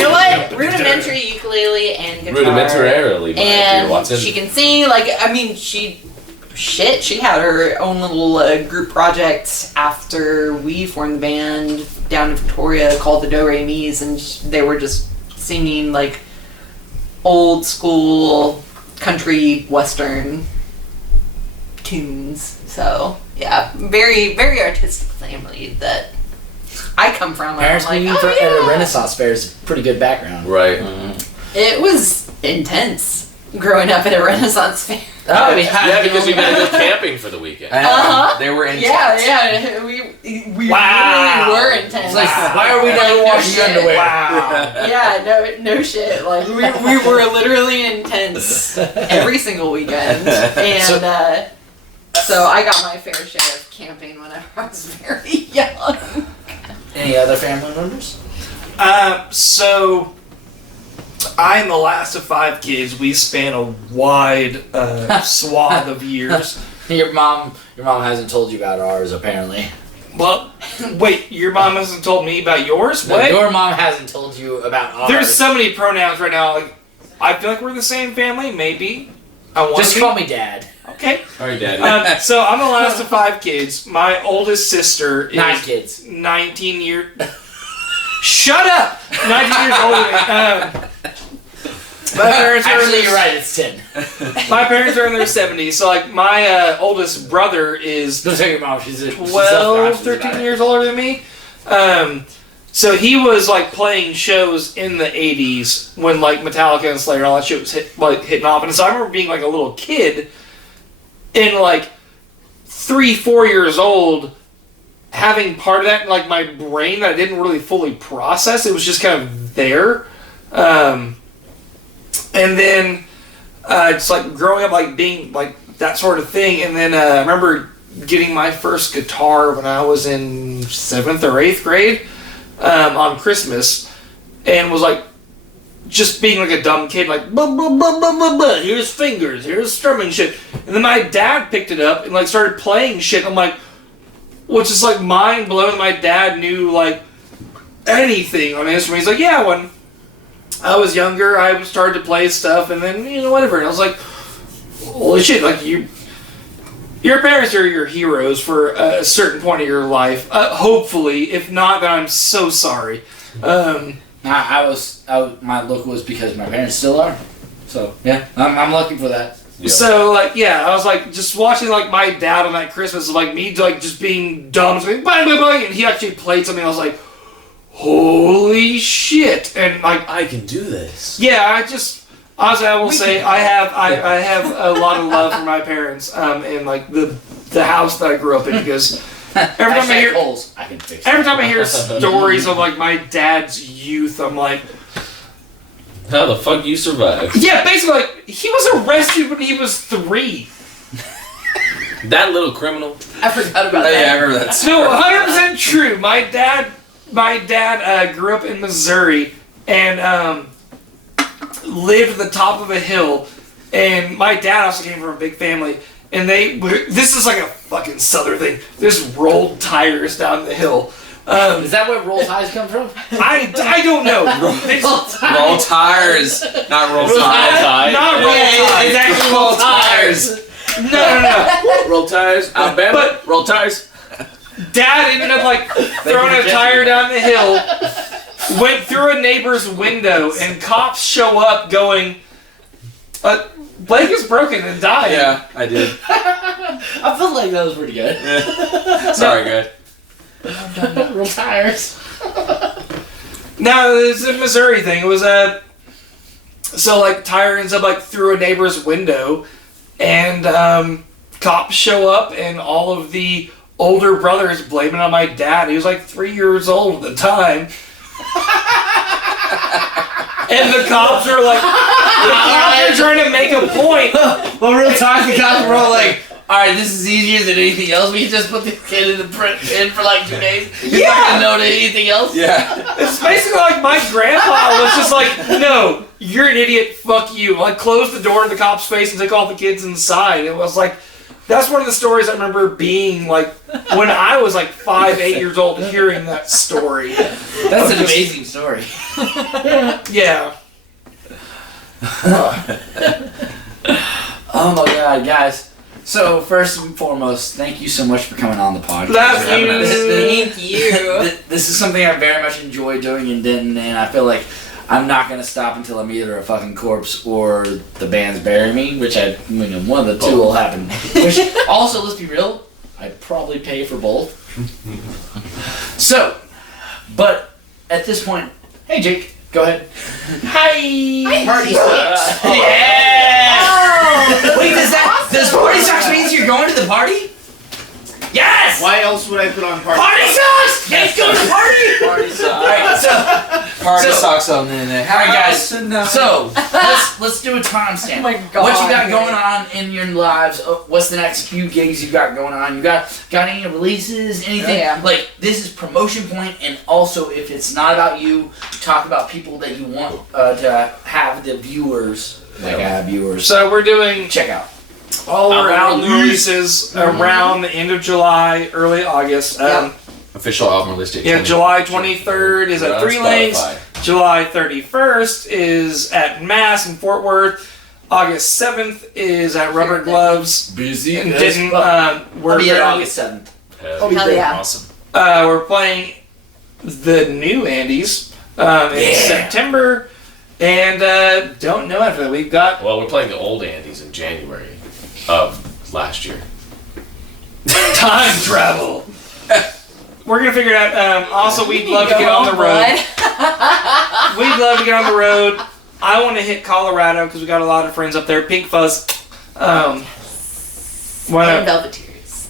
what? Rudimentary ukulele and guitar. Rudimentarily, and she can sing. Like, I mean, she had her own little group project after we formed the band down in Victoria called the Do Re Mi's, and they were just singing like old school country western tunes. So yeah, very very artistic family that I come from. Parents meeting at a Renaissance fair is a pretty good background. Right. It was intense growing up at a Renaissance fair. Oh, Yeah, because we gotta go camping for the weekend. Uh-huh. They were intense. Yeah, we Wow. really were intense. It's like, why are we never washing your underwear? Wow. Yeah, no shit. Like we were literally intense every single weekend, and so I got my fair share of camping whenever I was very young. Any other family members? So I'm the last of 5 kids. We span a wide swath of years. Your mom hasn't told you about ours, apparently. Well, wait, your mom hasn't told me about yours? No, What? your mom hasn't told you about ours. There's so many pronouns right now. Like, I feel like we're the same family. Maybe. I want Just to call me Dad. Okay. All right, Daddy. So I'm the last of 5 kids. My oldest sister is 9 kids. 19 years. Shut up! 19 years older than me. My parents are Actually, in you're their, right. It's 10. My parents are in their 70s. So like my oldest brother is Don't tell your mom. She's 12, 13 years older than me. So he was like playing shows in the 80s when like Metallica and Slayer and all that shit was hitting off. And so I remember being like a little kid and like 3-4 years old having part of that in like my brain that I didn't really fully process. It was just kind of there. And then it's like growing up like being like that sort of thing. And then I remember getting my first guitar when I was in 7th or 8th grade on Christmas, and was like just being like a dumb kid, like blah, blah, blah, blah, blah, blah. Here's fingers, here's strumming shit. And then my dad picked it up and like started playing shit. I'm like, which is like mind blowing. My dad knew like anything on an instrument. He's like, yeah, when I was younger, I started to play stuff, and then whatever. And I was like, holy shit! Like your parents are your heroes for a certain point of your life. Hopefully, if not, then I'm so sorry. My look was because my parents still are. So yeah, I'm lucky for that. Yeah. So like I was like just watching like my dad on that Christmas, like me like just being dumb, like bang bang bang, and he actually played something. I was like, holy shit! And like I can do this. yeah, I will say I have a lot of love for my parents and like the house that I grew up in, because every time I hear holes, I can fix it. every time I hear stories of like my dad's youth, I'm like, How the fuck you survived? yeah, basically like he was arrested when he was 3. That little criminal. I forgot about Yeah, I that. remember that. No, 100% true. My dad grew up in Missouri and lived at the top of a hill. And my dad also came from a big family. And this is like a fucking southern thing. Just rolled tires down the hill. Is that where roll ties come from? I don't know. Roll tires, not roll tires. Not roll tires. It's actually Roll tires. No. Roll tires. Alabama. But- roll tires. Dad ended up like throwing a tire down the hill, went through a neighbor's window, and cops show up going, Blake is broken and dying. Yeah, I did. I feel like that was pretty good. Sorry, guy. Roll tires. No, it's a Missouri thing. It was so like tire ends up like through a neighbor's window, and cops show up, and all of the older brothers blame it on my dad. He was like 3 years old at the time. And the cops are like, they're trying to make a point. Well, real talk, the cops were all like, alright, this is easier than anything else. We can just put this kid in for like 2 days. He's not gonna know anything else. Yeah. It's basically like my grandpa was just like, no, you're an idiot, fuck you. Like, closed the door in the cop's face and took all the kids inside. It was like, that's one of the stories I remember being like, when I was like 5, 8 years old, hearing that story. That's an amazing story. Yeah. Oh my god, guys. So, first and foremost, thank you so much for coming on the podcast. Thank you. Thank you. This is something I very much enjoy doing in Denton, and I feel like I'm not going to stop until I'm either a fucking corpse or the band's bury me, which one of the two will happen. Which, also, let's be real, I'd probably pay for both. So, but at this point, hey Jake, go ahead. Hi! Party Yeah! Wait, does party socks means you're going to the party? Yes! Why else would I put on party? Party socks! Let's go to the party! Party socks. Alright, so Party So- socks on there. alright guys, so let's do a timestamp. Oh my God. What you got going on in your lives? What's the next few gigs you got going on? You got any releases? Anything? Yeah. Like this is promotion point, and also if it's not about you, talk about people that you want to have the viewers. Viewers. So we're doing Check out. all our Album album releases around the end of July, early August. Official album release date. Yeah, July 23rd is We're at on Three Links. Spotify. July 31st is at Mass in Fort Worth. August 7th is at Rubber Gloves. Busy. And as didn't fuck. we're I'll be at very- August 7th. Hell yeah. Awesome. we're playing the new Andes in September, and don't know after that. We've got Well, we're playing the old Andes in January of last year. time travel. We're gonna figure it out. Also, we'd love to get on the road. We'd love to get on the road. I want to hit Colorado because we got a lot of friends up there. Pink Fuzz. And One Velveteers.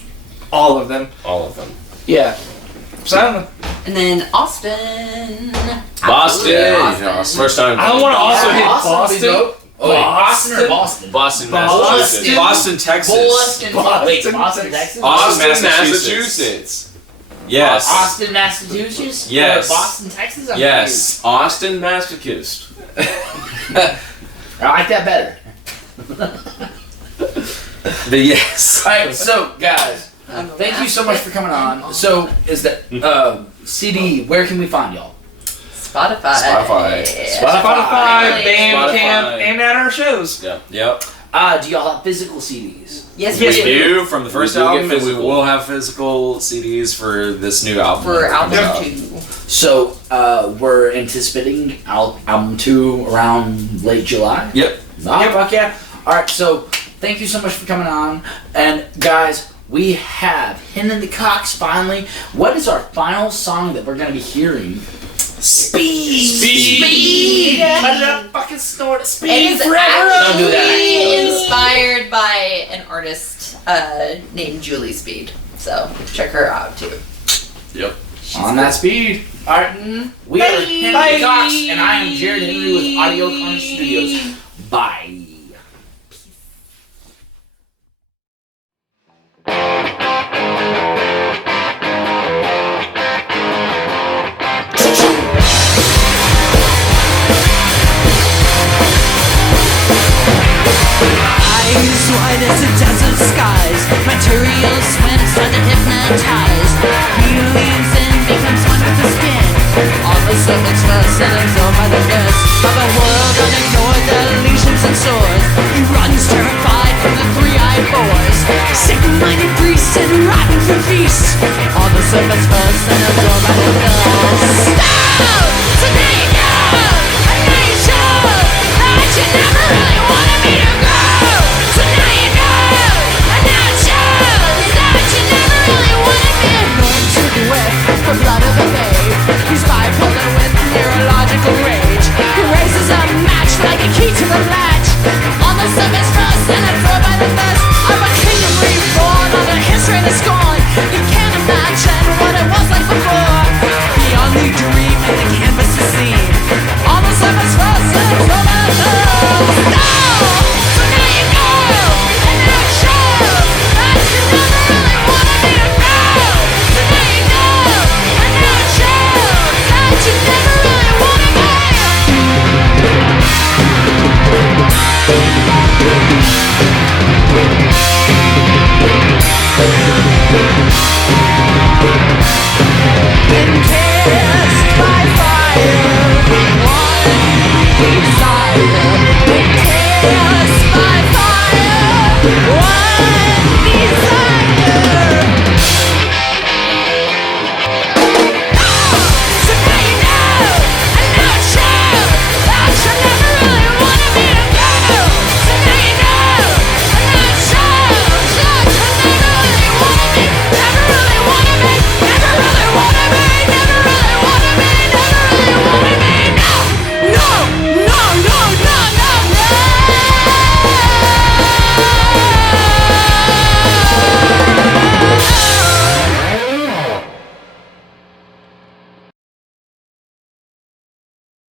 all of them. All of them. Yeah. So I don't know. And then Austin. Boston. Absolutely Austin. First time. I want to also hit Austin would be Boston. dope. Oh, wait, Boston or Boston? Boston, Boston. Massachusetts. Boston, Texas. Wait, Boston, Boston, Texas? Austin, Massachusetts. Massachuches. Yes. Austin, Massachusetts? Yes. Or Boston, Texas? I'm Yes. Austin, Massachusetts. confused. I like that better. But yes. Alright, so guys, thank you so much for coming on. So, is that CD, where can we find y'all? Spotify. Spotify. Bandcamp, Spotify. and at our shows. Yeah. Yep. Do y'all have physical CDs? Yes, We we do. do from the first We do get album, and we physical. will have physical CDs for this new album. For album Yep. 2. So, we're anticipating album 2 around late July? Yep. Oh, fuck yeah. Alright, so thank you so much for coming on. And guys, we have Hen in the Cox finally. What is our final song that we're going to be hearing? Speed! Cut it up, fucking snort it. Speed It is forever! Don't do that. actually inspired by an artist named Julie Speed. So check her out too. Yep. On that speed. Alright, we are Hen in the Cox, and I am Jared Henry with Audio Carnage Studios. Bye. Eyes wide as the desert skies. Materials when it's time to hypnotize. He leans in, becomes one with the skin. All the surface first and absorbed by the rest of a world unignored, the legions and swords. He runs terrified from the three-eyed boars. Sick-minded priests and rotten for feast. All the surface first and absorbed by the dust.